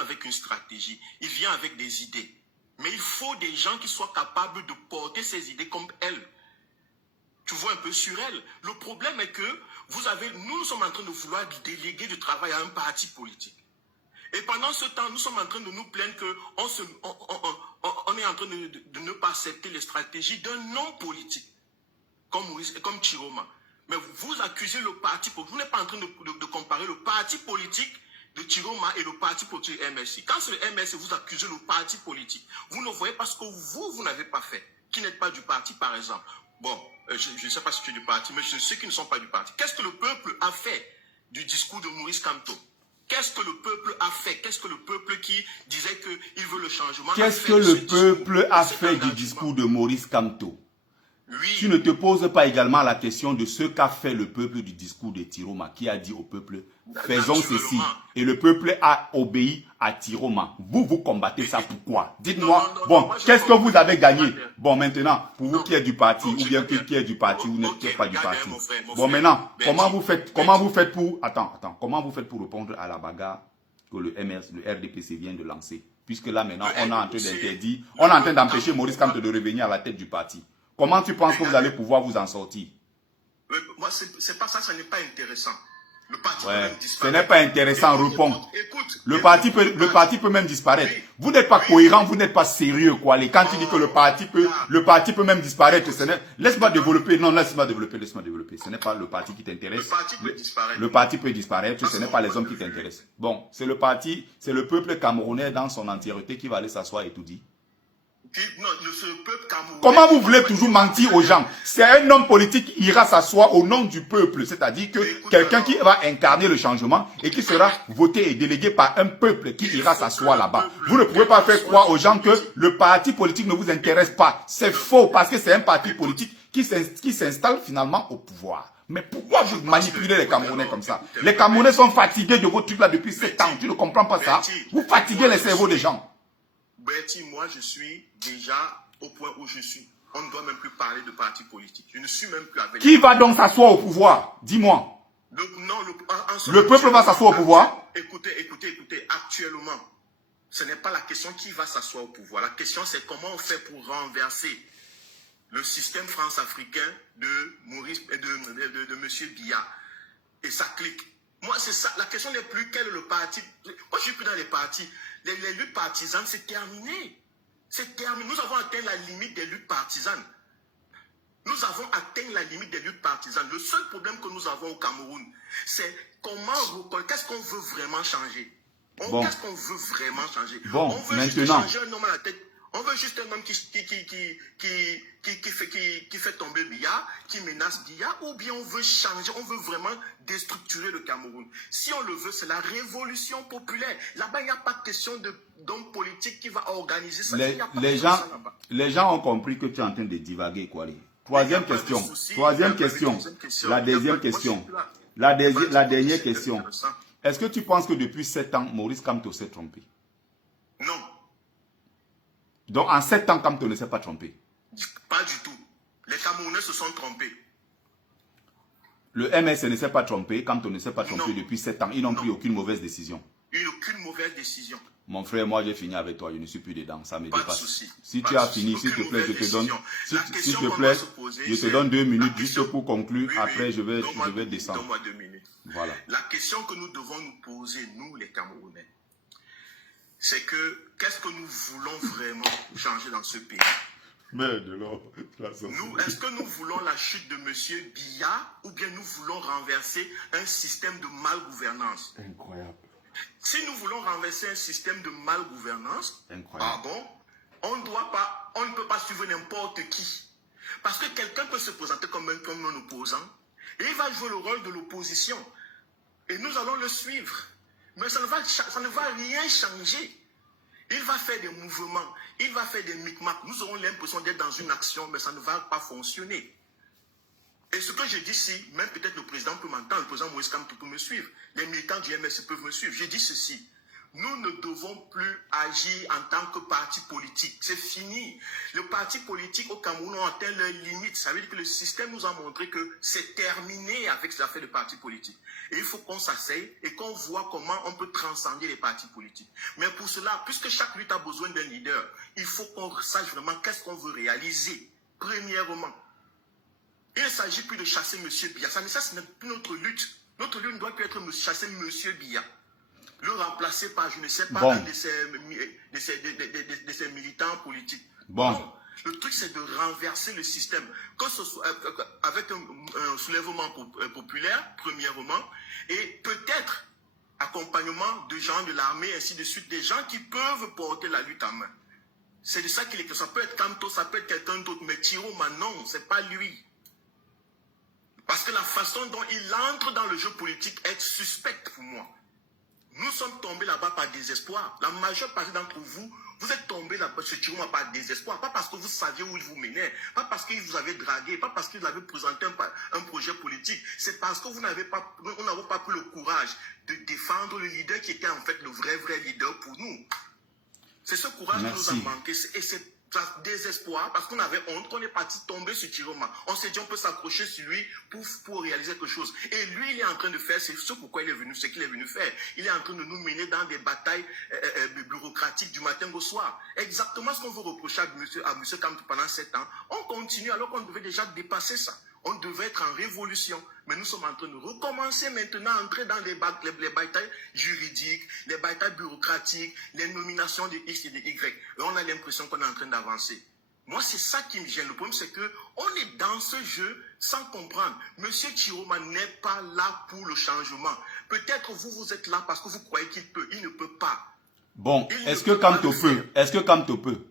avec une stratégie, il vient avec des idées. Mais il faut des gens qui soient capables de porter ces idées comme elle. Tu vois un peu sur elle. Le problème est que nous sommes en train de vouloir déléguer du travail à un parti politique. Et pendant ce temps, nous sommes en train de nous plaindre qu'on est en train de ne pas accepter les stratégies d'un homme politique, comme Chiroma. Mais vous accusez le parti politique. Vous n'êtes pas en train de comparer le parti politique de Chiroma et le parti politique MSI. Quand c'est le MSI, vous accusez le parti politique. Vous ne voyez pas ce que vous n'avez pas fait, qui n'êtes pas du parti, par exemple. Bon, je ne sais pas si tu es du parti, mais ceux qui ne sont pas du parti. Qu'est-ce que le peuple a fait du discours de Maurice Kamto? Qu'est-ce que le peuple a fait? Qu'est-ce que le peuple qui disait qu'il veut le changement Qu'est-ce que le peuple a fait du discours de Maurice Kamto? Oui. Tu ne te poses pas également la question de ce qu'a fait le peuple du discours de Tiroma, qui a dit au peuple, faisons ceci. Et le peuple a obéi à Tiroma. Vous combattez ça pourquoi? Dites-moi, bon, qu'est-ce que vous avez gagné? Bon, maintenant, pour vous qui êtes du parti, ou bien qui êtes du parti, ou n'êtes pas du parti. Bon, maintenant, comment vous faites pour, comment vous faites pour répondre à la bagarre que le RDPC vient de lancer? Puisque là, maintenant, on est en train d'interdire, on est en train d'empêcher Maurice Kamto de revenir à la tête du parti. Comment tu penses que vous allez pouvoir vous en sortir? Moi, c'est pas ça, ça n'est pas intéressant. Le parti ce n'est pas intéressant, répondre. Le parti peut même disparaître. Vous n'êtes pas cohérent, vous n'êtes pas sérieux, quoi. Quand tu dis que le parti peut même disparaître, laisse-moi développer. Non, laisse-moi développer. Ce n'est pas le parti qui t'intéresse. Le parti peut disparaître. Le parti peut disparaître, ce n'est pas les hommes qui t'intéressent. Bon, c'est le parti, c'est le peuple camerounais dans son entièreté qui va aller s'asseoir et tout dire. Non, ce peuple camerounais. Comment vous voulez toujours mentir aux gens? C'est un homme politique qui ira s'asseoir au nom du peuple, c'est-à-dire que quelqu'un qui va incarner le changement et qui sera voté et délégué par un peuple qui ira s'asseoir là-bas. Vous ne pouvez pas faire croire aux gens que le parti politique ne vous intéresse pas. C'est faux parce que c'est un parti politique qui s'installe finalement au pouvoir. Mais pourquoi vous manipulez les Camerounais comme ça? Les Camerounais sont fatigués de vos trucs là depuis 7 ans. Tu ne comprends pas ça? Vous fatiguez les cerveaux des gens. Bertie, moi je suis déjà au point où je suis. On ne doit même plus parler de parti politique. Je ne suis même plus avec... Qui va donc s'asseoir au pouvoir? Dis-moi. Le peuple va s'asseoir au pouvoir? Écoutez. Actuellement, ce n'est pas la question qui va s'asseoir au pouvoir. La question c'est comment on fait pour renverser le système france-africain de Maurice et de M. Biya et sa clique. Moi, c'est ça. La question n'est plus quel est le parti. Moi, je ne suis plus dans les partis. Les luttes partisanes, c'est terminé. C'est terminé. Nous avons atteint la limite des luttes partisanes. Nous avons atteint la limite des luttes partisanes. Le seul problème que nous avons au Cameroun, c'est qu'est-ce qu'on veut vraiment changer? Qu'est-ce qu'on veut vraiment changer? Bon, on veut juste changer un homme à la tête. On veut juste un homme qui fait tomber Biya, qui menace Biya, ou bien on veut changer, on veut vraiment déstructurer le Cameroun. Si on le veut, c'est la révolution populaire. Là-bas, il n'y a pas de question d'homme politique qui va organiser ça. Les gens ont compris que tu es en train de divaguer, quoi. Troisième question. La deuxième question. La dernière question. Est-ce que tu penses que depuis 7 ans, Maurice Kamto s'est trompé? Non. Donc en 7 ans, Kamto ne s'est pas trompé? Pas du tout. Les Camerounais se sont trompés. Le MS ne s'est pas trompé, Kamto ne s'est pas trompé depuis 7 ans. Ils n'ont pris aucune mauvaise décision. Aucune mauvaise décision. Mon frère, moi j'ai fini avec toi, je ne suis plus dedans, ça me dépasse. Souci, si tu as fini, s'il te plaît, je te donne 2 minutes juste pour conclure, après je vais descendre. Donne-moi 2 minutes. Voilà. La question que nous devons nous poser, nous les Camerounais, c'est que qu'est-ce que nous voulons vraiment changer dans ce pays? Est-ce que nous voulons la chute de M. Biya ou bien nous voulons renverser un système de malgouvernance? Incroyable. Si nous voulons renverser un système de malgouvernance, on ne peut pas suivre n'importe qui. Parce que quelqu'un peut se présenter comme un opposant et il va jouer le rôle de l'opposition. Et nous allons le suivre. Mais ça ne va rien changer. Il va faire des mouvements, il va faire des micmacs. Nous aurons l'impression d'être dans une action, mais ça ne va pas fonctionner. Et ce que je dis ici, même peut-être le président peut m'entendre, le président Maurice Kamto peut me suivre. Les militants du MS peuvent me suivre. Je dis ceci. Nous ne devons plus agir en tant que parti politique. C'est fini. Le parti politique au Cameroun ont atteint leurs limites. Ça veut dire que le système nous a montré que c'est terminé avec ces affaires de parti politique. Et il faut qu'on s'asseye et qu'on voit comment on peut transcender les partis politiques. Mais pour cela, puisque chaque lutte a besoin d'un leader, il faut qu'on sache vraiment qu'est-ce qu'on veut réaliser. Premièrement, il ne s'agit plus de chasser M. Biya. Ça n'est plus notre lutte. Notre lutte ne doit plus être de chasser M. Biya. Le remplacer par, je ne sais pas, un de ces militants politiques. Bon. Non. Le truc, c'est de renverser le système. Que ce soit avec un soulèvement populaire, premièrement, et peut-être accompagnement de gens de l'armée, ainsi de suite, des gens qui peuvent porter la lutte en main. C'est de ça qu'il est. Ça peut être Kamto, ça peut être quelqu'un d'autre, mais Chiroma, non, c'est pas lui. Parce que la façon dont il entre dans le jeu politique est suspecte pour moi. Nous sommes tombés là-bas par désespoir. La majeure partie d'entre vous, vous êtes tombés là-bas sur Chiroma par désespoir. Pas parce que vous saviez où il vous menait, pas parce qu'il vous avait dragué, pas parce qu'il vous avait présenté un projet politique. C'est parce que nous n'avons pas pris le courage de défendre le leader qui était en fait le vrai leader pour nous. C'est ce courage qui nous a manqué. Et c'est désespoir parce qu'on avait honte, qu'on est parti tomber sur Chiroma. On s'est dit on peut s'accrocher sur lui pour réaliser quelque chose. Et lui, il est en train de faire ce pourquoi il est venu, ce qu'il est venu faire. Il est en train de nous mener dans des batailles bureaucratiques du matin au soir. Exactement ce qu'on veut reprocher à M. Kamto pendant 7 ans. On continue alors qu'on devait déjà dépasser ça. On devait être en révolution. Mais nous sommes en train de recommencer maintenant à entrer dans les batailles juridiques, les batailles bureaucratiques, les nominations de X et de Y. Et on a l'impression qu'on est en train d'avancer. Moi, c'est ça qui me gêne. Le problème, c'est qu'on est dans ce jeu sans comprendre. Monsieur Chiroma n'est pas là pour le changement. Peut-être vous êtes là parce que vous croyez qu'il peut. Il ne peut pas. Bon, est-ce que Kamto peut? Est-ce que Kamto peut?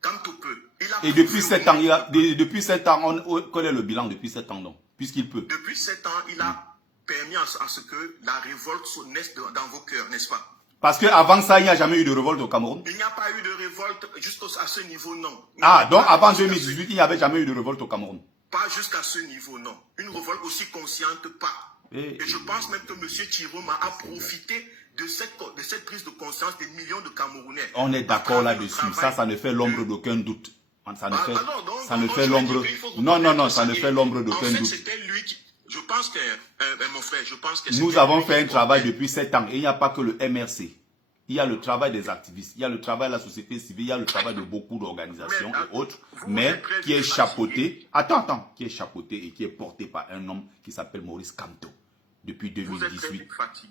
Kamto peut. Et depuis 7 ans, depuis 7 ans, quel est le bilan depuis 7 ans donc, puisqu'il peut? Depuis 7 ans, il a permis à ce que la révolte naisse dans vos cœurs, n'est-ce pas? Parce qu'avant ça, il n'y a jamais eu de révolte au Cameroun. Il n'y a pas eu de révolte jusqu'à ce niveau, non. Ah, donc avant 2018, il n'y avait jamais eu de révolte au Cameroun. Pas jusqu'à ce niveau, non. Une révolte aussi consciente, pas. Et je pense même que M. Chiroma a profité de cette prise de conscience des millions de Camerounais. On est d'accord là-dessus. Ça ne fait l'ombre d'aucun doute. Ça ne fait l'ombre. Non, ça ne fait l'ombre d'aucun doute. C'était lui qui. Je pense que, mon frère, je pense que. Nous avons fait un travail depuis 7 ans. Et il n'y a pas que le MRC. Il y a le travail des activistes, il y a le travail de la société civile, il y a le travail de beaucoup d'organisations et autres, mais qui est chapeauté. Attends, qui est chapeauté et qui est porté par un homme qui s'appelle Maurice Kamto. Depuis 2018,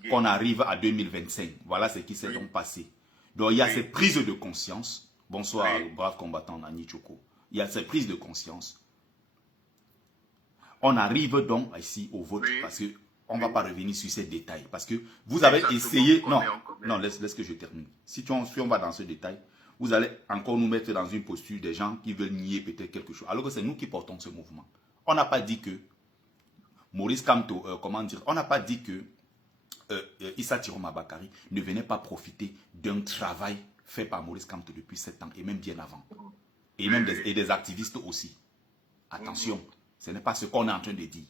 qu'on arrive à 2025. Voilà ce qui s'est donc passé. Donc il y a cette prise de conscience. Bonsoir, brave combattant Nani Choko. Il y a cette prise de conscience. On arrive donc ici au vote parce que on ne va pas revenir sur ces détails. Parce que vous avez essayé... Non, laisse que je termine. Si on va dans ce détail, vous allez encore nous mettre dans une posture des gens qui veulent nier peut-être quelque chose. Alors que c'est nous qui portons ce mouvement. On n'a pas dit que Maurice Kamto, on n'a pas dit que Issa Chiroma Bakary ne venait pas profiter d'un travail fait par Maurice Kamto depuis 7 ans et même bien avant. Et même des activistes aussi. Attention, ce n'est pas ce qu'on est en train de dire.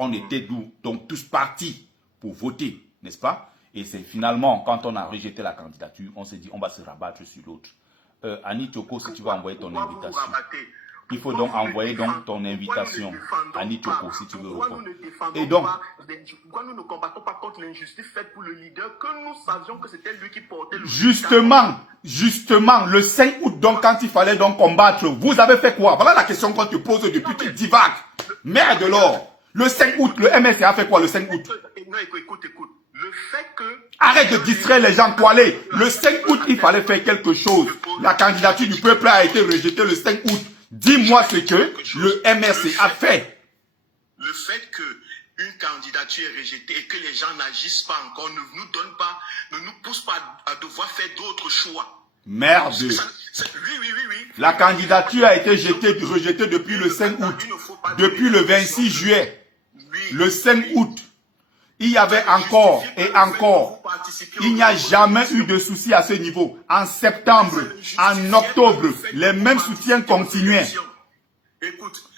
On était donc tous partis pour voter, n'est-ce pas? Et c'est finalement, quand on a rejeté la candidature, on s'est dit on va se rabattre sur l'autre. Annie Choko, si tu vas envoyer ton invitation. Il faut donc envoyer ton invitation à Annie Choko, si tu veux répondre. Et donc, pourquoi nous ne combattons pas contre l'injustice faite pour le leader que nous savions que c'était lui qui portait le... Justement, le 5 août, donc, quand il fallait donc combattre, vous avez fait quoi? Voilà la question qu'on te pose depuis tu divagues. Merde alors. Le 5 août, le MSC a fait quoi le 5 août? Non, écoute. Le fait que... Arrête de distraire les gens, toilés. Le 5 août, il fallait faire quelque chose. La candidature du peuple a été rejetée le 5 août. Dis-moi ce que le MRC a fait. Le fait qu'une candidature est rejetée et que les gens n'agissent pas encore, ne nous pousse pas à devoir faire d'autres choix. Merde. Oui. La candidature a été rejetée depuis le 5 août. Depuis le 26 juillet. Le 5 août. Il y avait encore et encore. Il n'y a jamais eu de souci à ce niveau. En septembre, en octobre, les mêmes soutiens continuaient.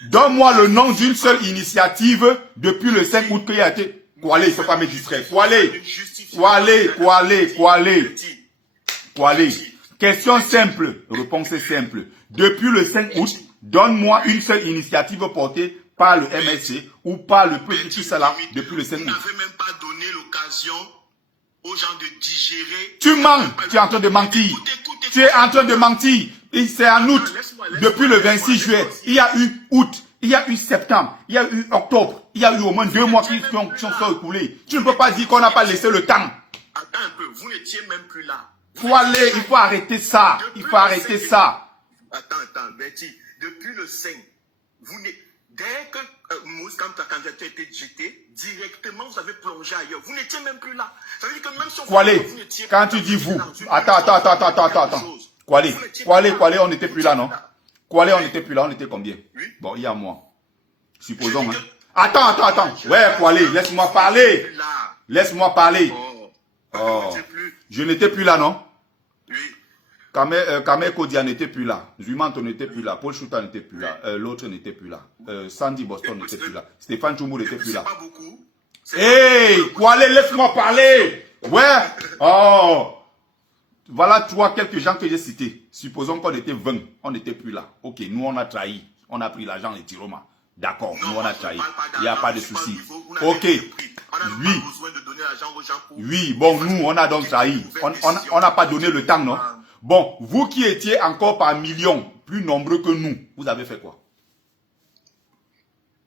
Donne-moi le nom d'une seule initiative depuis le 5 août qui a été. Kwale, il ne faut pas me distraire. Kwale. Question simple, réponse simple. Depuis le 5 août, donne-moi une seule initiative portée par le MSC ou par le petit Salah depuis le 5 août. Vous n'avez même pas donné l'occasion aux gens de digérer. Tu mens, tu es en train de mentir. Tu es en train de mentir. C'est en août. Depuis le 26 juillet, il y a eu août, il y a eu septembre, il y a eu octobre, il y a eu au moins 2 mois qui sont écoulés. Tu ne peux pas dire qu'on n'a pas laissé le temps. Attends un peu, vous n'étiez même plus là. Il faut arrêter ça. Il faut arrêter ça. Attends, Betty. Depuis le 5, dès que Moïse, quand ta candidature a été jetée, directement vous avez plongé ailleurs. Vous n'étiez même plus là. Ça veut dire que même si vous n'étiez quand tu dis vous, attends. Kwale, on n'était plus là, non? Kwale, on n'était plus là, on était combien? Oui. Bon, il y a moi. Supposons. Hein. Attends. Ouais, Kwale, laisse-moi parler. Laisse-moi parler. Oh. Je n'étais plus là, non? Oui. Kamé Kodia n'était plus là. Zumanto n'était plus là. Paul Chouta n'était plus là. L'autre n'était plus là. Sandy Boston n'était plus là. Stéphane Chumou n'était plus là. Pas beaucoup. Hey, Kwale, laisse-moi parler. Ouais. Oh. Voilà quelques gens que j'ai cités. Supposons qu'on était 20. On n'était plus là. Ok, nous on a trahi. On a pris l'argent des Tiroma. D'accord, nous on a trahi. Il n'y a pas de souci. Ok. Oui, bon, nous on a donc trahi. On n'a pas donné le temps, non? Bon, vous qui étiez encore par millions, plus nombreux que nous, vous avez fait quoi?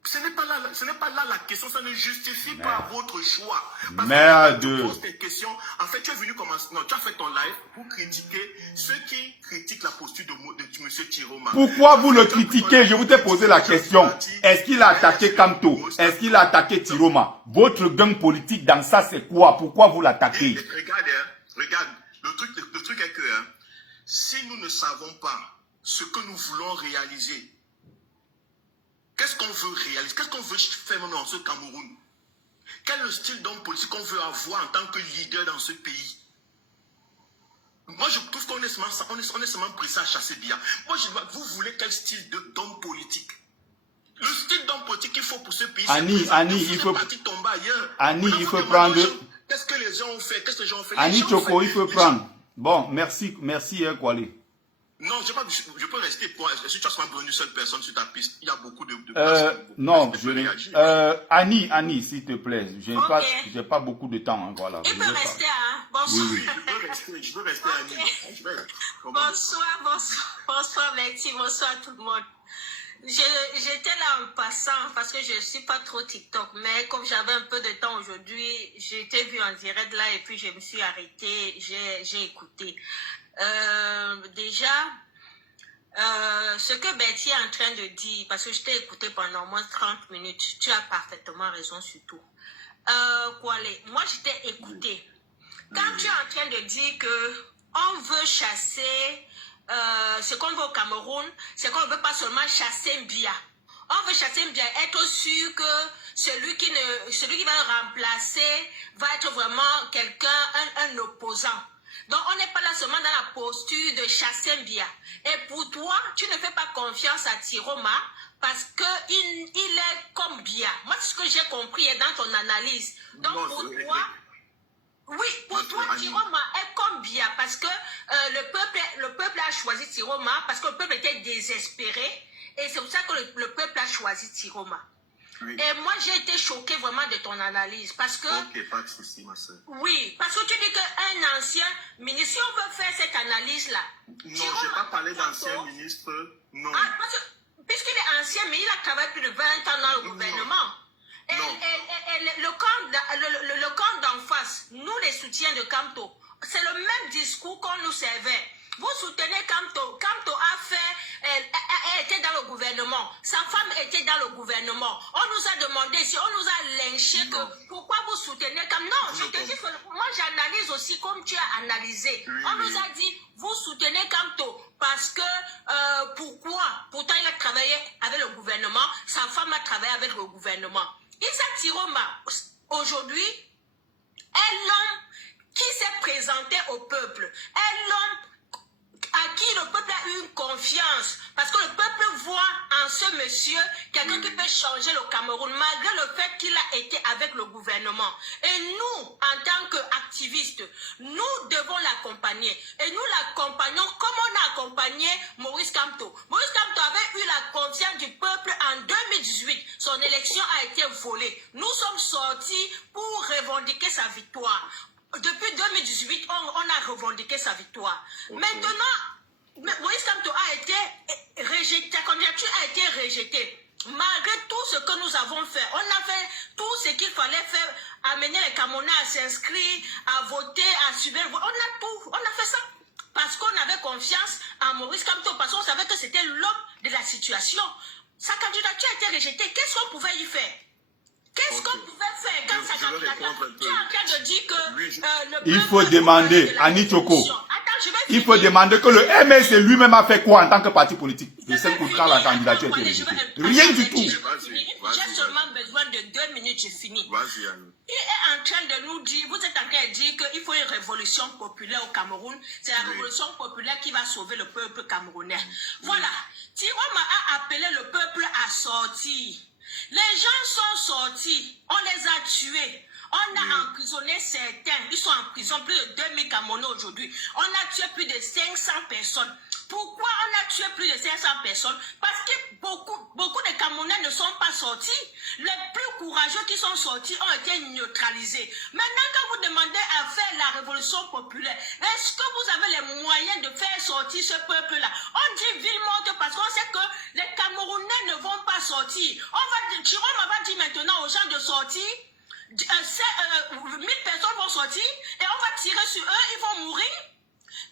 Ce n'est pas là la question, ça ne justifie pas votre choix. Parce Merde. Que tu poses tes questions. En fait, tu es venu commencer. Non, tu as fait ton live pour critiquer ceux qui critiquent la posture de M. Tiroma. Pourquoi vous le critiquez? Je vous ai posé la question. Est-ce qu'il a attaqué Kamto? Est-ce qu'il a attaqué Tiroma? Votre gang politique dans ça, c'est quoi? Pourquoi vous l'attaquez? Regarde. Le truc est que si nous ne savons pas ce que nous voulons réaliser, qu'est-ce qu'on veut réaliser? Qu'est-ce qu'on veut faire dans ce Cameroun? Quel est le style d'homme politique qu'on veut avoir en tant que leader dans ce pays? Moi, je trouve qu'on est seulement pressé à chasser bien. Moi, vous voulez quel style d'homme politique? Le style d'homme politique qu'il faut pour ce pays, Annie, il faut tomber ailleurs. Annie, il faut prendre... Qu'est-ce que les gens ont fait? Qu'est-ce que les gens ont fait? Annie Choco, il faut prendre... Bon, merci, Kwale. Non, je peux rester pour... Si tu as seulement besoin d'une seule personne sur ta piste, il y a beaucoup de non, Annie, s'il te plaît. J'ai pas beaucoup de temps, hein, voilà. Il peut rester, hein. Bonsoir. Oui. Je peux rester, Annie. Bonsoir, merci, bonsoir tout le monde. J'étais là en passant parce que je ne suis pas trop TikTok, mais comme j'avais un peu de temps aujourd'hui, j'ai été vue en direct là et puis je me suis arrêtée, j'ai écouté. Déjà, ce que Betty est en train de dire, parce que je t'ai écouté pendant au moins 30 minutes, tu as parfaitement raison sur tout. Moi je t'ai écouté. Quand tu es en train de dire que on veut chasser, ce qu'on veut au Cameroun, c'est qu'on ne veut pas seulement chasser Mbia. On veut chasser Mbia, être sûr que celui qui va le remplacer va être vraiment quelqu'un, un opposant. Donc, on n'est pas là seulement dans la posture de chasser Mbia. Et pour toi, tu ne fais pas confiance à Tiroma parce qu'il est comme Bia. Moi, ce que j'ai compris est dans ton analyse. Donc, pour toi... Oui, pour toi, Tiroma est comme Bia parce que le peuple a choisi Tiroma parce que le peuple était désespéré et c'est pour ça que le peuple a choisi Tiroma. Oui. Et moi, j'ai été choquée vraiment de ton analyse parce que... Ok, pas de souci, ma soeur. Oui, parce que tu dis qu'un ancien ministre, si on veut faire cette analyse-là... Non, je n'ai pas parlé d'ancien ministre, non. Puisqu'il est ancien, mais il a travaillé plus de 20 ans dans le gouvernement. Et le camp d'en face, nous les soutiens de Kamto, c'est le même discours qu'on nous servait. Vous soutenez Kamto. Kamto elle était dans le gouvernement. Sa femme était dans le gouvernement. On nous a demandé si on nous a lynché que pourquoi vous soutenez Kamto. Non, je te dis que moi j'analyse aussi comme tu as analysé. Oui, on nous a dit vous soutenez Kamto parce que pourquoi? Pourtant il a travaillé avec le gouvernement. Sa femme a travaillé avec le gouvernement. Issa Tiroma, aujourd'hui, est l'homme qui s'est présenté au peuple. Est l'homme à qui le peuple a eu une confiance. Parce que le peuple voit en ce monsieur quelqu'un qui peut changer le Cameroun, malgré le fait qu'il a été avec le gouvernement. Et nous, en tant qu'activistes, nous devons l'accompagner. Et nous l'accompagnons comme on a accompagné Maurice Kamto. Maurice Kamto avait eu la confiance du peuple en 2018. Son élection a été volée. Nous sommes sortis pour revendiquer sa victoire. Depuis 2018, on a revendiqué sa victoire. Okay. Maintenant, Maurice Kamto a été rejeté, sa candidature a été rejetée. Malgré tout ce que nous avons fait, on a fait tout ce qu'il fallait faire, amener les Camerounais à s'inscrire, à voter, à subir. On a fait ça. Parce qu'on avait confiance en Maurice Kamto, parce qu'on savait que c'était l'homme de la situation. Sa candidature a été rejetée. Qu'est-ce qu'on pouvait y faire? Qu'est-ce qu'on pouvait faire quand sa candidature? Tu es en train de dire que il faut demander, Annie Tchoko, il faut demander que le MS lui-même a fait quoi en tant que parti politique de celle pour quand la candidature a été rejetée. Rien du tout. J'ai seulement besoin de 2 minutes, j'ai fini. Il est en train de nous dire, vous êtes en train de dire qu'il faut une révolution populaire au Cameroun. C'est la révolution populaire qui va sauver le peuple camerounais. Voilà. Tiroma a appelé le peuple à sortir. Les gens sont sortis, on les a tués, on a emprisonné certains, ils sont en prison, plus de 2000 Camerounais aujourd'hui. On a tué plus de 500 personnes. Pourquoi on a tué plus de 500 personnes? Parce que beaucoup de Camerounais ne sont pas sortis. Les plus courageux qui sont sortis ont été neutralisés. Maintenant, quand vous demandez à faire la révolution populaire, est-ce que vous avez les moyens de faire sortir ce peuple-là? On dit ville morte parce qu'on sait que les Camerounais ne vont pas sortir. Chiroma va dire maintenant aux gens de sortir. 1000 personnes vont sortir et on va tirer sur eux, ils vont mourir.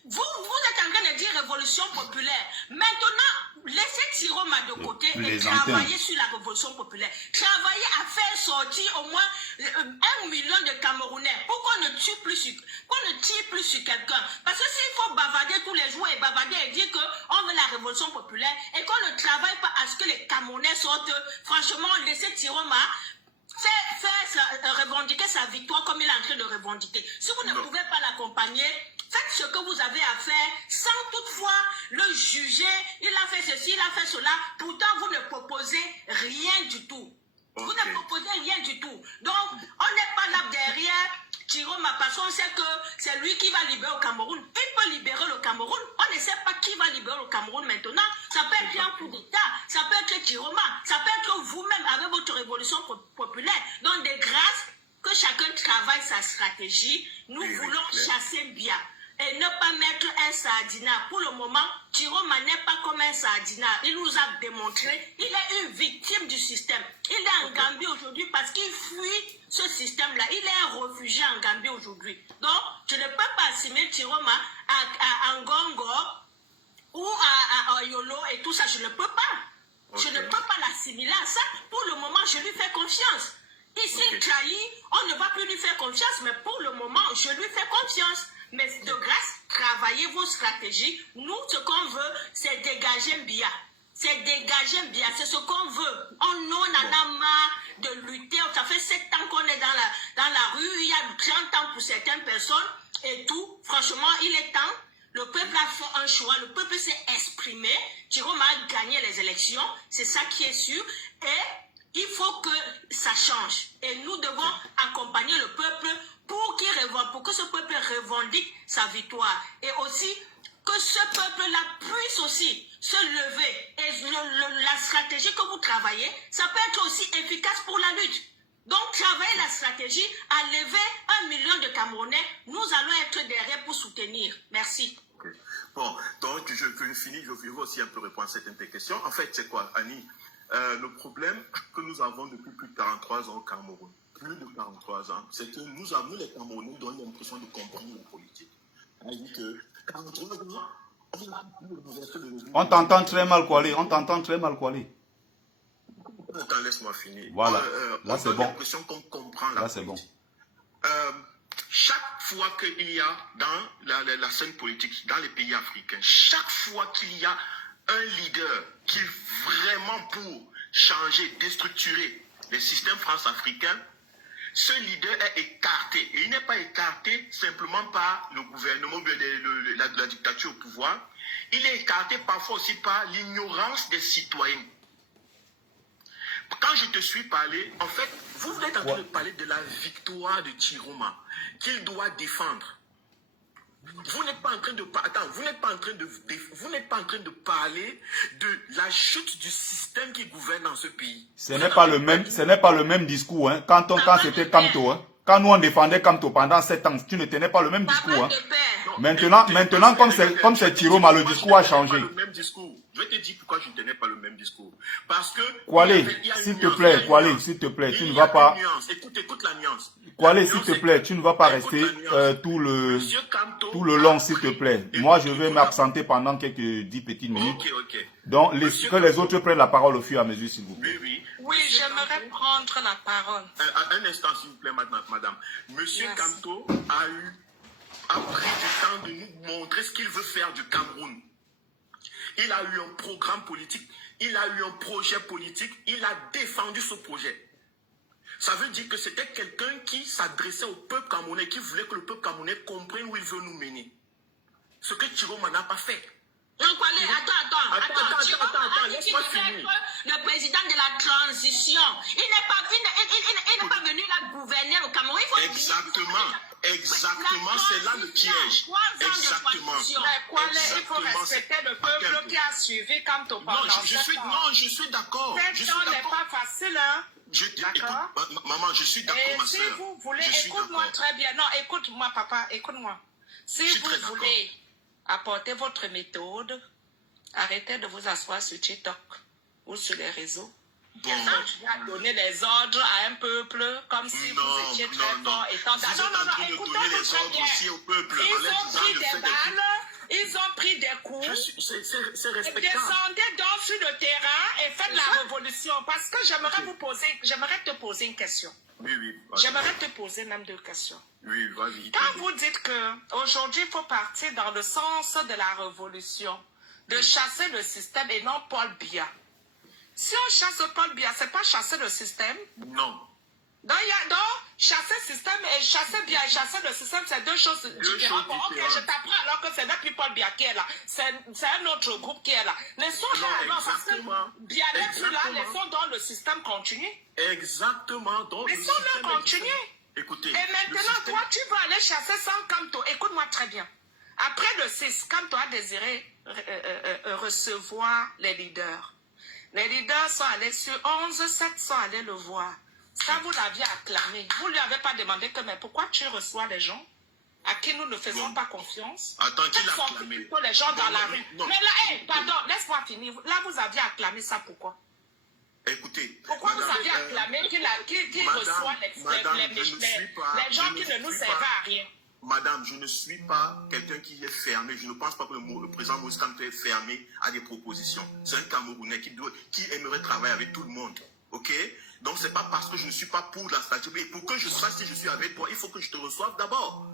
Vous êtes en train de dire révolution populaire. Maintenant, laissez Tiroma de côté et travailler sur la révolution populaire. Travailler à faire sortir au moins 1 million de Camerounais pour qu'on ne tire plus sur quelqu'un. Parce que s'il faut bavarder tous les jours et bavarder et dire qu'on veut la révolution populaire et qu'on ne travaille pas à ce que les Camerounais sortent, franchement, laissez Tiroma revendiquer sa victoire comme il est en train de revendiquer. Si vous ne pouvez pas l'accompagner, faites ce que vous avez à faire sans toutefois le juger. Il a fait ceci, il a fait cela. Pourtant, vous ne proposez rien du tout. Okay. Vous ne proposez rien du tout. Donc, on n'est pas là derrière Tiroma parce qu'on sait que c'est lui qui va libérer le Cameroun. Il peut libérer le Cameroun. On ne sait pas qui va libérer le Cameroun maintenant. Ça peut être un coup d'État, ça peut être Tiroma, ça peut être vous-même avec votre révolution populaire. Donc, de grâce, que chacun travaille sa stratégie. Nous voulons chasser bien. Et ne pas mettre un sardinat. Pour le moment, Tiroma n'est pas comme un sardinat. Il nous a démontré, il est une victime du système. Il est en Gambie aujourd'hui parce qu'il fuit ce système-là. Il est un réfugié en Gambie aujourd'hui. Donc, je ne peux pas assimiler Tiroma à Ngongo ou à Yolo et tout ça. Je ne peux pas. Je ne peux pas l'assimiler à ça. Pour le moment, je lui fais confiance. Et s'il trahit, on ne va plus lui faire confiance. Mais pour le moment, je lui fais confiance. Mais de grâce, travaillez vos stratégies. Nous, ce qu'on veut, c'est dégager Mbia. C'est dégager Mbia. C'est ce qu'on veut. On en a marre de lutter. Ça fait 7 ans qu'on est dans la rue. Il y a 30 ans pour certaines personnes et tout. Franchement, il est temps. Le peuple a fait un choix. Le peuple s'est exprimé. Tiroma a gagné les élections. C'est ça qui est sûr. Et il faut que ça change. Et nous devons accompagner le peuple pour que ce peuple revendique sa victoire. Et aussi, que ce peuple-là puisse aussi se lever. Et la stratégie que vous travaillez, ça peut être aussi efficace pour la lutte. Donc, travaillez la stratégie à lever 1 million de Camerounais. Nous allons être derrière pour soutenir. Merci. Okay. Bon, donc, je finis. Je veux aussi un peu répondre à certaines questions. En fait, c'est quoi, Annie? Le problème que nous avons depuis plus de 43 ans au Cameroun, plus de 43 ans, c'est que nous, les Camerounais, donnons l'impression de comprendre la politique. C'est-à-dire que 43 ans, on t'entend très mal, Kwale. On t'entend très mal, Kwale. Attends, laisse-moi finir. Voilà. Là, c'est bon. On a l'impression qu'on comprend la politique. Là, c'est bon. Chaque fois qu'il y a dans la scène politique, dans les pays africains, chaque fois qu'il y a un leader qui est vraiment pour changer, déstructurer les systèmes france-africains, ce leader est écarté. Et il n'est pas écarté simplement par le gouvernement ou la dictature au pouvoir. Il est écarté parfois aussi par l'ignorance des citoyens. quand je te suis parlé, en fait, vous êtes en train de parler de la victoire de Chiroma qu'il doit défendre. Vous n'êtes pas en train de vous n'êtes pas en train de parler de la chute du système qui gouverne dans ce pays. Ce n'est pas le même discours, hein. Quand c'était Kamto, hein. Quand nous on défendait Kamto pendant 7 ans, tu ne tenais pas le même discours, hein. Maintenant, comme c'est Chiroma, le discours a changé. Je vais te dire pourquoi je ne tenais pas le même discours. Parce que... Kwale, s'il te plaît, tu ne vas pas... Écoute la nuance. Kwale, s'il te plaît, tu ne vas pas rester tout le long, s'il te plaît. Moi, je vais m'absenter pendant quelques 10 petites minutes. Ok. Donc, que les autres prennent la parole au fur et à mesure, s'il vous plaît. Oui, j'aimerais prendre la parole. Un instant, s'il vous plaît, madame. Monsieur Kamto a pris du temps de nous montrer ce qu'il veut faire du Cameroun. Il a eu un programme politique, il a eu un projet politique, il a défendu ce projet. Ça veut dire que c'était quelqu'un qui s'adressait au peuple camerounais, qui voulait que le peuple camerounais comprenne où il veut nous mener. Ce que Chiroma n'a pas fait. Attends, laisse-moi finir. Le président de la transition, il n'est pas venu là gouverner au Cameroun. Exactement, c'est là le piège. Exactement. Il faut respecter le peuple qui a suivi Kamto pendant 7 ans. Non, je suis d'accord. 7 ans n'est pas facile, hein. Écoute, maman, je suis d'accord, ma soeur. soeur. Si vous voulez, écoute-moi très bien. Non, écoute-moi, papa, écoute-moi. Si vous voulez apporter votre méthode, arrêtez de vous asseoir sur TikTok ou sur les réseaux. Tu vas donner les ordres à un peuple comme si vous étiez très fort et tant. Non, écoutez-moi très bien. Ils ont pris des balles, ils ont pris des coups. C'est respectable. Descendez donc sur le terrain et faites la révolution. Parce que j'aimerais te poser une question. Oui. J'aimerais te poser même 2 questions. Oui, vas-y. Quand vous dites qu'aujourd'hui, il faut partir dans le sens de la révolution, de chasser le système et non Paul Biya. Si on chasse Paul Biya, ce n'est pas chasser le système? Non. Donc, chasser le système et chasser Biya et chasser le système, c'est 2 choses différentes. Bon, ok, je t'apprends alors que c'est depuis Paul Biya qui est là. C'est un autre groupe qui est là. Laissons là, alors, parce que Biya n'est plus là, laissons donc le système continuer. Exactement. Laissons-le continuer. Écoutez. Et maintenant, toi, tu vas aller chasser sans Kamto. Écoute-moi très bien. Après le 6, Kamto a désiré recevoir les leaders. Les leaders sont allés sur 11-7, sont allés le voir. Ça, vous l'aviez acclamé. Vous ne lui avez pas demandé que, mais pourquoi tu reçois les gens à qui nous ne faisons pas confiance? Attends, qui l'a acclamé? Plutôt les gens dans la rue. Mais là, pardon, laisse-moi finir. Là, vous aviez acclamé ça, pourquoi? Écoutez. Pourquoi vous aviez acclamé qui reçoit les gens qui ne nous servent à rien? Madame, je ne suis pas quelqu'un qui est fermé. Je ne pense pas que le président Moïse Kamto est fermé à des propositions. C'est un Camerounais qui aimerait travailler avec tout le monde. Ok? Donc, ce n'est pas parce que je ne suis pas pour la stratégie. Mais pour que je sache si je suis avec toi, il faut que je te reçoive d'abord.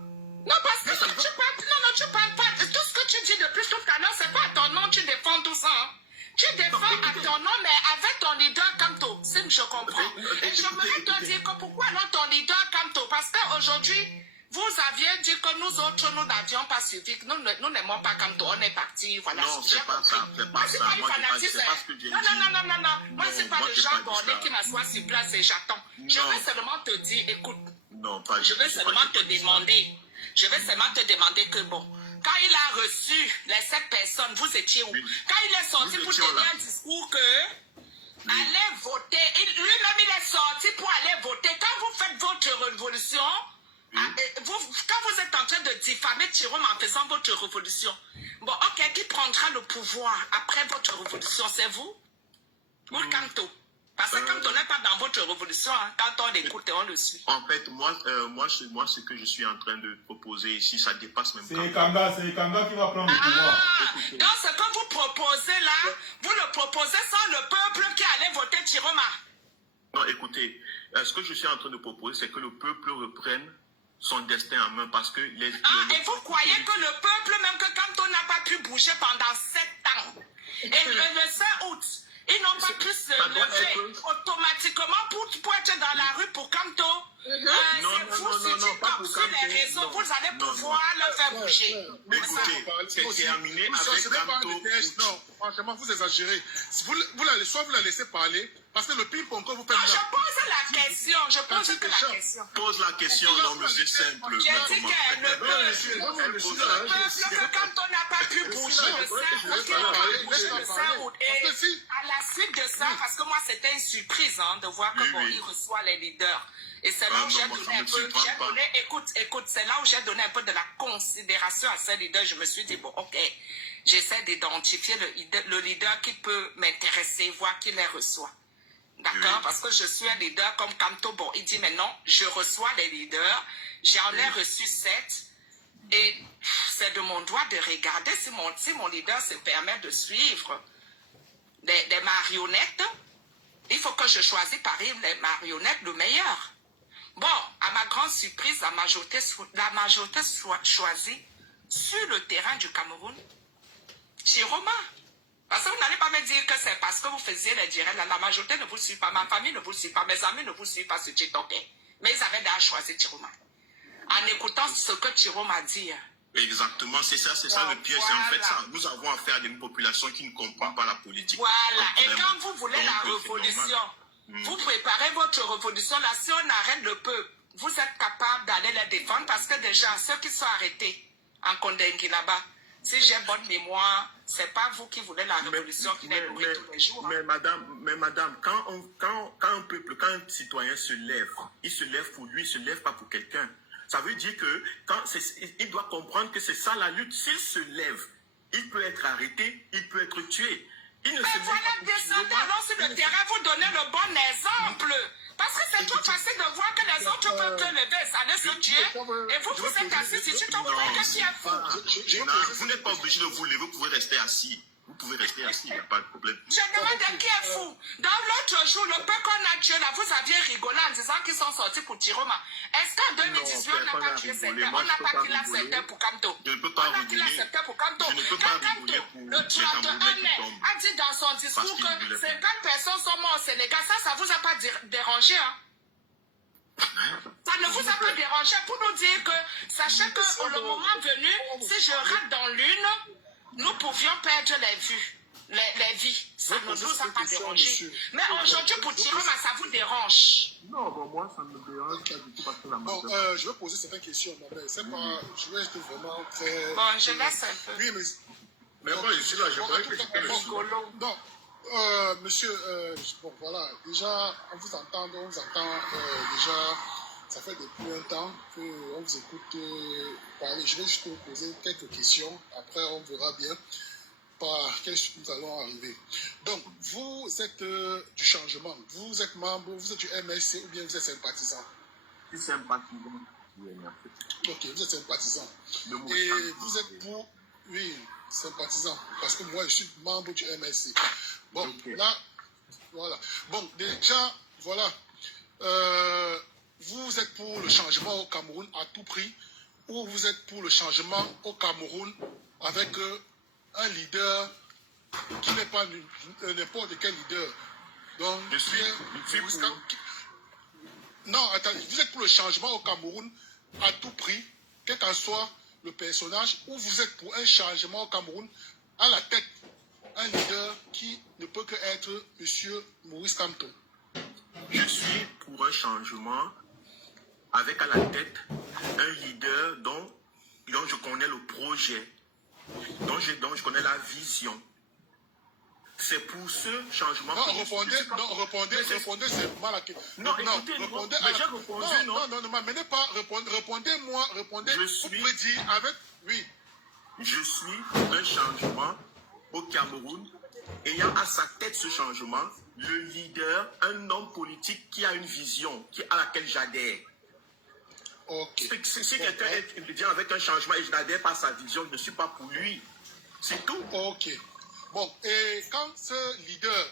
Non, parce que tu parles pas. Tout ce que tu dis depuis tout à l'heure, ce n'est pas à ton nom, tu défends tout ça. Hein. Tu défends à ton nom, mais avec ton leader Kamto. Si je comprends. Et j'aimerais te dire que pourquoi non ton leader Kamto? Parce qu'aujourd'hui, vous aviez dit que nous autres, nous n'avions pas suivi. Nous n'aimons pas Kamto. On est partis. Voilà. Non, c'est pas ça. C'est pas ça. Moi, c'est pas ce que j'ai dit. Non. Moi, c'est pas le genre borné qui m'assoit sur place et j'attends. Je vais seulement te dire, écoute. Non, pas je vais seulement te demander. Je vais seulement te demander que bon. Quand il a reçu les 7 personnes, vous étiez où? Quand il est sorti pour tenir un discours que allez voter, lui-même il est sorti pour aller voter. Quand vous faites votre révolution, quand vous êtes en train de diffamer Chiroma en faisant votre révolution, bon, ok, qui prendra le pouvoir après votre révolution? C'est vous ou Kamto? Parce que Kamto n'est pas dans votre révolution, hein. Quand on l'écoute et on le suit. En fait, moi, ce que je suis en train de proposer ici, ça dépasse même. C'est Kanga qui va prendre le pouvoir. Donc ce que vous proposez là, vous le proposez sans le peuple qui allait voter Chiroma. Non, écoutez, ce que je suis en train de proposer, c'est que le peuple reprenne son destin en main parce que et vous croyez que le peuple, même que Kamto n'a pas pu bouger pendant 7 ans, et le 5 août, ils n'ont pas pu se lever automatiquement pour être dans la rue pour Kamto. Non, pas pour sur les réseaux, vous allez pouvoir le faire bouger. Écoutez, c'est terminé avec Kamto. Non, franchement, vous exagérez. Soit vous la laissez parler, Parce que le ping-pong, quand vous Non, faites je là... pose la question. Je pose que la question. Pose la question, non, monsieur simple. J'ai dit que le peuple, quand on n'a pas pu bouger le sein, ok, on va bouger le sein. Et à la suite de ça, parce que moi, c'était une surprise de voir comment il reçoit les leaders. Et c'est là où j'ai donné un peu, écoute, c'est là où j'ai donné un peu de la considération à ces leaders. Je me suis dit, bon, ok, j'essaie d'identifier le leader qui peut m'intéresser, voir qui les reçoit. D'accord? Parce que je suis un leader comme Kamto. Bon, il dit, mais non, je reçois les leaders. J'en ai reçu 7. Et c'est de mon droit de regarder si mon leader se permet de suivre des marionnettes. Il faut que je choisisse parmi les marionnettes le meilleur. Bon, à ma grande surprise, la majorité choisit sur le terrain du Cameroun, Chiroma. Parce que vous n'allez pas me dire que c'est parce que vous faisiez les directs. La majorité ne vous suit pas, ma famille ne vous suit pas, mes amis ne vous suivent pas sur TikTok. Mais ils avaient déjà choisi Chiroma. En écoutant ce que Chiroma dit. Exactement, c'est ça le piège, c'est en fait ça. Nous avons affaire à une population qui ne comprend pas la politique. Voilà, et quand vous voulez la révolution, vous préparez votre révolution là, si on arrête le peuple, vous êtes capable d'aller les défendre parce que déjà, ceux qui sont arrêtés en Kondengui là-bas, si j'ai bonne mémoire, c'est pas vous qui voulez la révolution qui les nourrit tous les jours. Mais madame, quand un peuple, quand un citoyen se lève, il se lève pour lui, il se lève pas pour quelqu'un. Ça veut dire que il doit comprendre que c'est ça la lutte. S'il se lève, il peut être arrêté, il peut être tué. Mais voilà, descendez alors sur le terrain, vous donnez le bon exemple. Parce que c'est trop facile de voir que les autres peuvent se lever, ça laisse se tuer. Et vous êtes assis ici, vous voyez qu'est-ce qu'il y a fou. Vous n'êtes pas obligé de vous lever, vous pouvez rester assis. Vous pouvez rester assis, il n'y a pas de problème. Je demande qui est fou. Dans l'autre jour, le peu qu'on a tué là, vous aviez rigolé en disant qu'ils sont sortis pour Chiroma. Est-ce qu'en 2018, on n'a pas tué certains? On n'a pas killé certains pour Kamto. Je ne peux pas rigoler. Je ne peux pas rigoler pour le 31 mai a dit dans son discours que 50 personnes sont mortes au Sénégal. Ça vous a pas dérangé, hein? Ça ne vous a pas dérangé pour nous dire que, sachez que le moment venu, si je rate dans l'une, nous pouvions perdre les vies. Ça ne nous a pas dérangé. Mais aujourd'hui, pour Chiroma, ça vous dérange. Non, bon, moi, ça ne me dérange pas du tout parce que la bon, je vais poser certaines questions, mais c'est pas... Je vais être vraiment très... Bon, je laisse un peu. Oui, mais moi, je suis là, je croyais que j'étais le suivant. Non, monsieur, bon, voilà, déjà, on vous entend déjà... Ça fait depuis un temps qu'on vous écoute parler. Je vais juste vous poser quelques questions. Après, on verra bien par quelle suite nous allons arriver. Donc, vous êtes du changement. Vous êtes membre, vous êtes du MSC ou bien vous êtes sympathisant? Je suis sympathisant. Ok, vous êtes sympathisant. Et vous êtes pour... Oui, sympathisant. Parce que moi, je suis membre du MSC. Bon, okay. Là, voilà. Bon, déjà, voilà. Vous êtes pour le changement au Cameroun à tout prix ou vous êtes pour le changement au Cameroun avec un leader qui n'est pas n'importe quel leader. Donc, non, attendez, vous êtes pour le changement au Cameroun à tout prix, quel qu'en soit le personnage, ou vous êtes pour un changement au Cameroun à la tête, un leader qui ne peut que être M. Maurice Kamto. Je suis pour un changement avec à la tête un leader dont je connais le projet, dont je connais la vision. C'est pour ce changement. Non, répondez, c'est mal à qui. Non, écoutez, répondez à la... Non, mais pas répondez-moi, Je suis... Vous pouvez dire avec... Oui. Je suis un changement au Cameroun, ayant à sa tête ce changement, le leader, un homme politique qui a une vision, à laquelle j'adhère. Okay. Si quelqu'un est bien avec un changement et je n'adhère pas à sa vision, je ne suis pas pour lui. C'est tout. Ok. Bon, et quand ce leader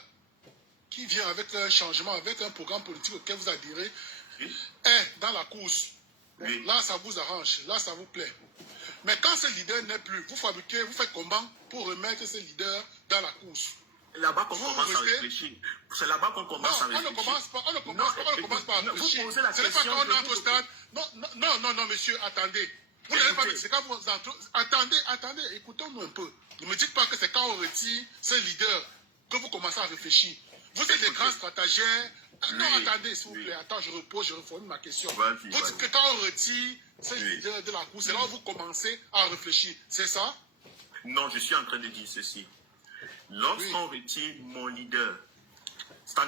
qui vient avec un changement, avec un programme politique auquel vous adhérez, est dans la course, bon, là ça vous arrange, là ça vous plaît. Mais quand ce leader n'est plus, vous faites comment pour remettre ce leader dans la course? Là-bas qu'on commence à réfléchir. C'est là-bas qu'on commence à réfléchir. On ne commence pas à réfléchir. Vous posez la question. Ce n'est pas quand on entre au stade. Non, monsieur, attendez. Vous n'avez pas dit, c'est quand vous entrez. Attendez, écoutons-nous un peu. Ne me dites pas que c'est quand on retire ce leader que vous commencez à réfléchir. Vous êtes des grands stratagèmes. Non, Oui, attendez, s'il vous oui. plaît. Attends, je repose, je reformule ma question. Vas-y, Vous dites que quand on retire ce Oui. leader de la cour, c'est là où vous commencez à réfléchir. C'est ça? Non, je suis en train de dire ceci. Lorsqu'on retire mon leader, ça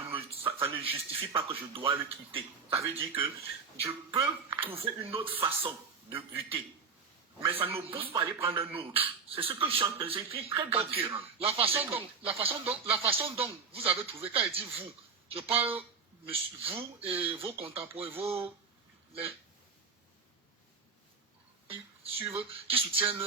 ne justifie pas que je dois le quitter. Ça veut dire que je peux trouver une autre façon de lutter. Mais ça ne me pousse pas à aller prendre un autre. C'est ce que je suis en train de dire. C'est une très grande Ok. différence. La façon dont vous avez trouvé, quand il dit vous, je parle, monsieur, vous et vos contemporains, qui soutiennent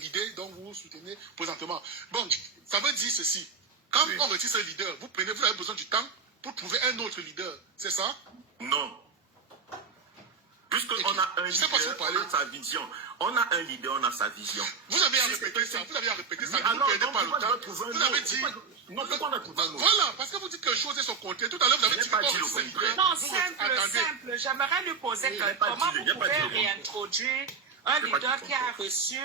l'idée dont vous soutenez présentement. Bon, ça veut dire ceci. Quand Oui. on retire ce leader, vous avez besoin du temps pour trouver un autre leader. C'est ça? Non. Puisqu'on a un Je sais pas si leader, vous parlez. on a sa vision. On a un leader, on a sa vision. Vous avez à Si répéter c'est ça. Vous avez à répéter ça. Oui, Ne vous alors, perdez donc, pas le pourquoi temps. je dois trouver un Vous avez autre? dit. Non, pourquoi on a trouvé un autre? Voilà, parce que vous dites que chose est son côté. Tout à l'heure, vous avez Je dit n'ai pas qu'on dit le retire ce contraire. leader. Non, Vous simple. J'aimerais lui poser Il que n'a pas comment dit, il vous n'a pas pouvez dit le contraire. réintroduire un Il n'a pas leader dit qui a reçu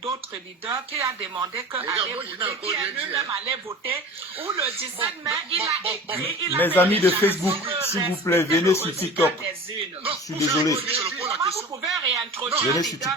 d'autres leaders, qui a demandé que gars, allait moi, je n'ai voter, encore qui rien dit, lui-même allait voter, où le 17 mai, il a écrit, il a Mes fait amis de une Facebook, déclaration s'il vous de plaît, respecter venez le sur résultat TikTok. des urnes. Non, Je suis désolé. Je réponds à la Comment question. vous pouvez réintroduire Venez un sur leader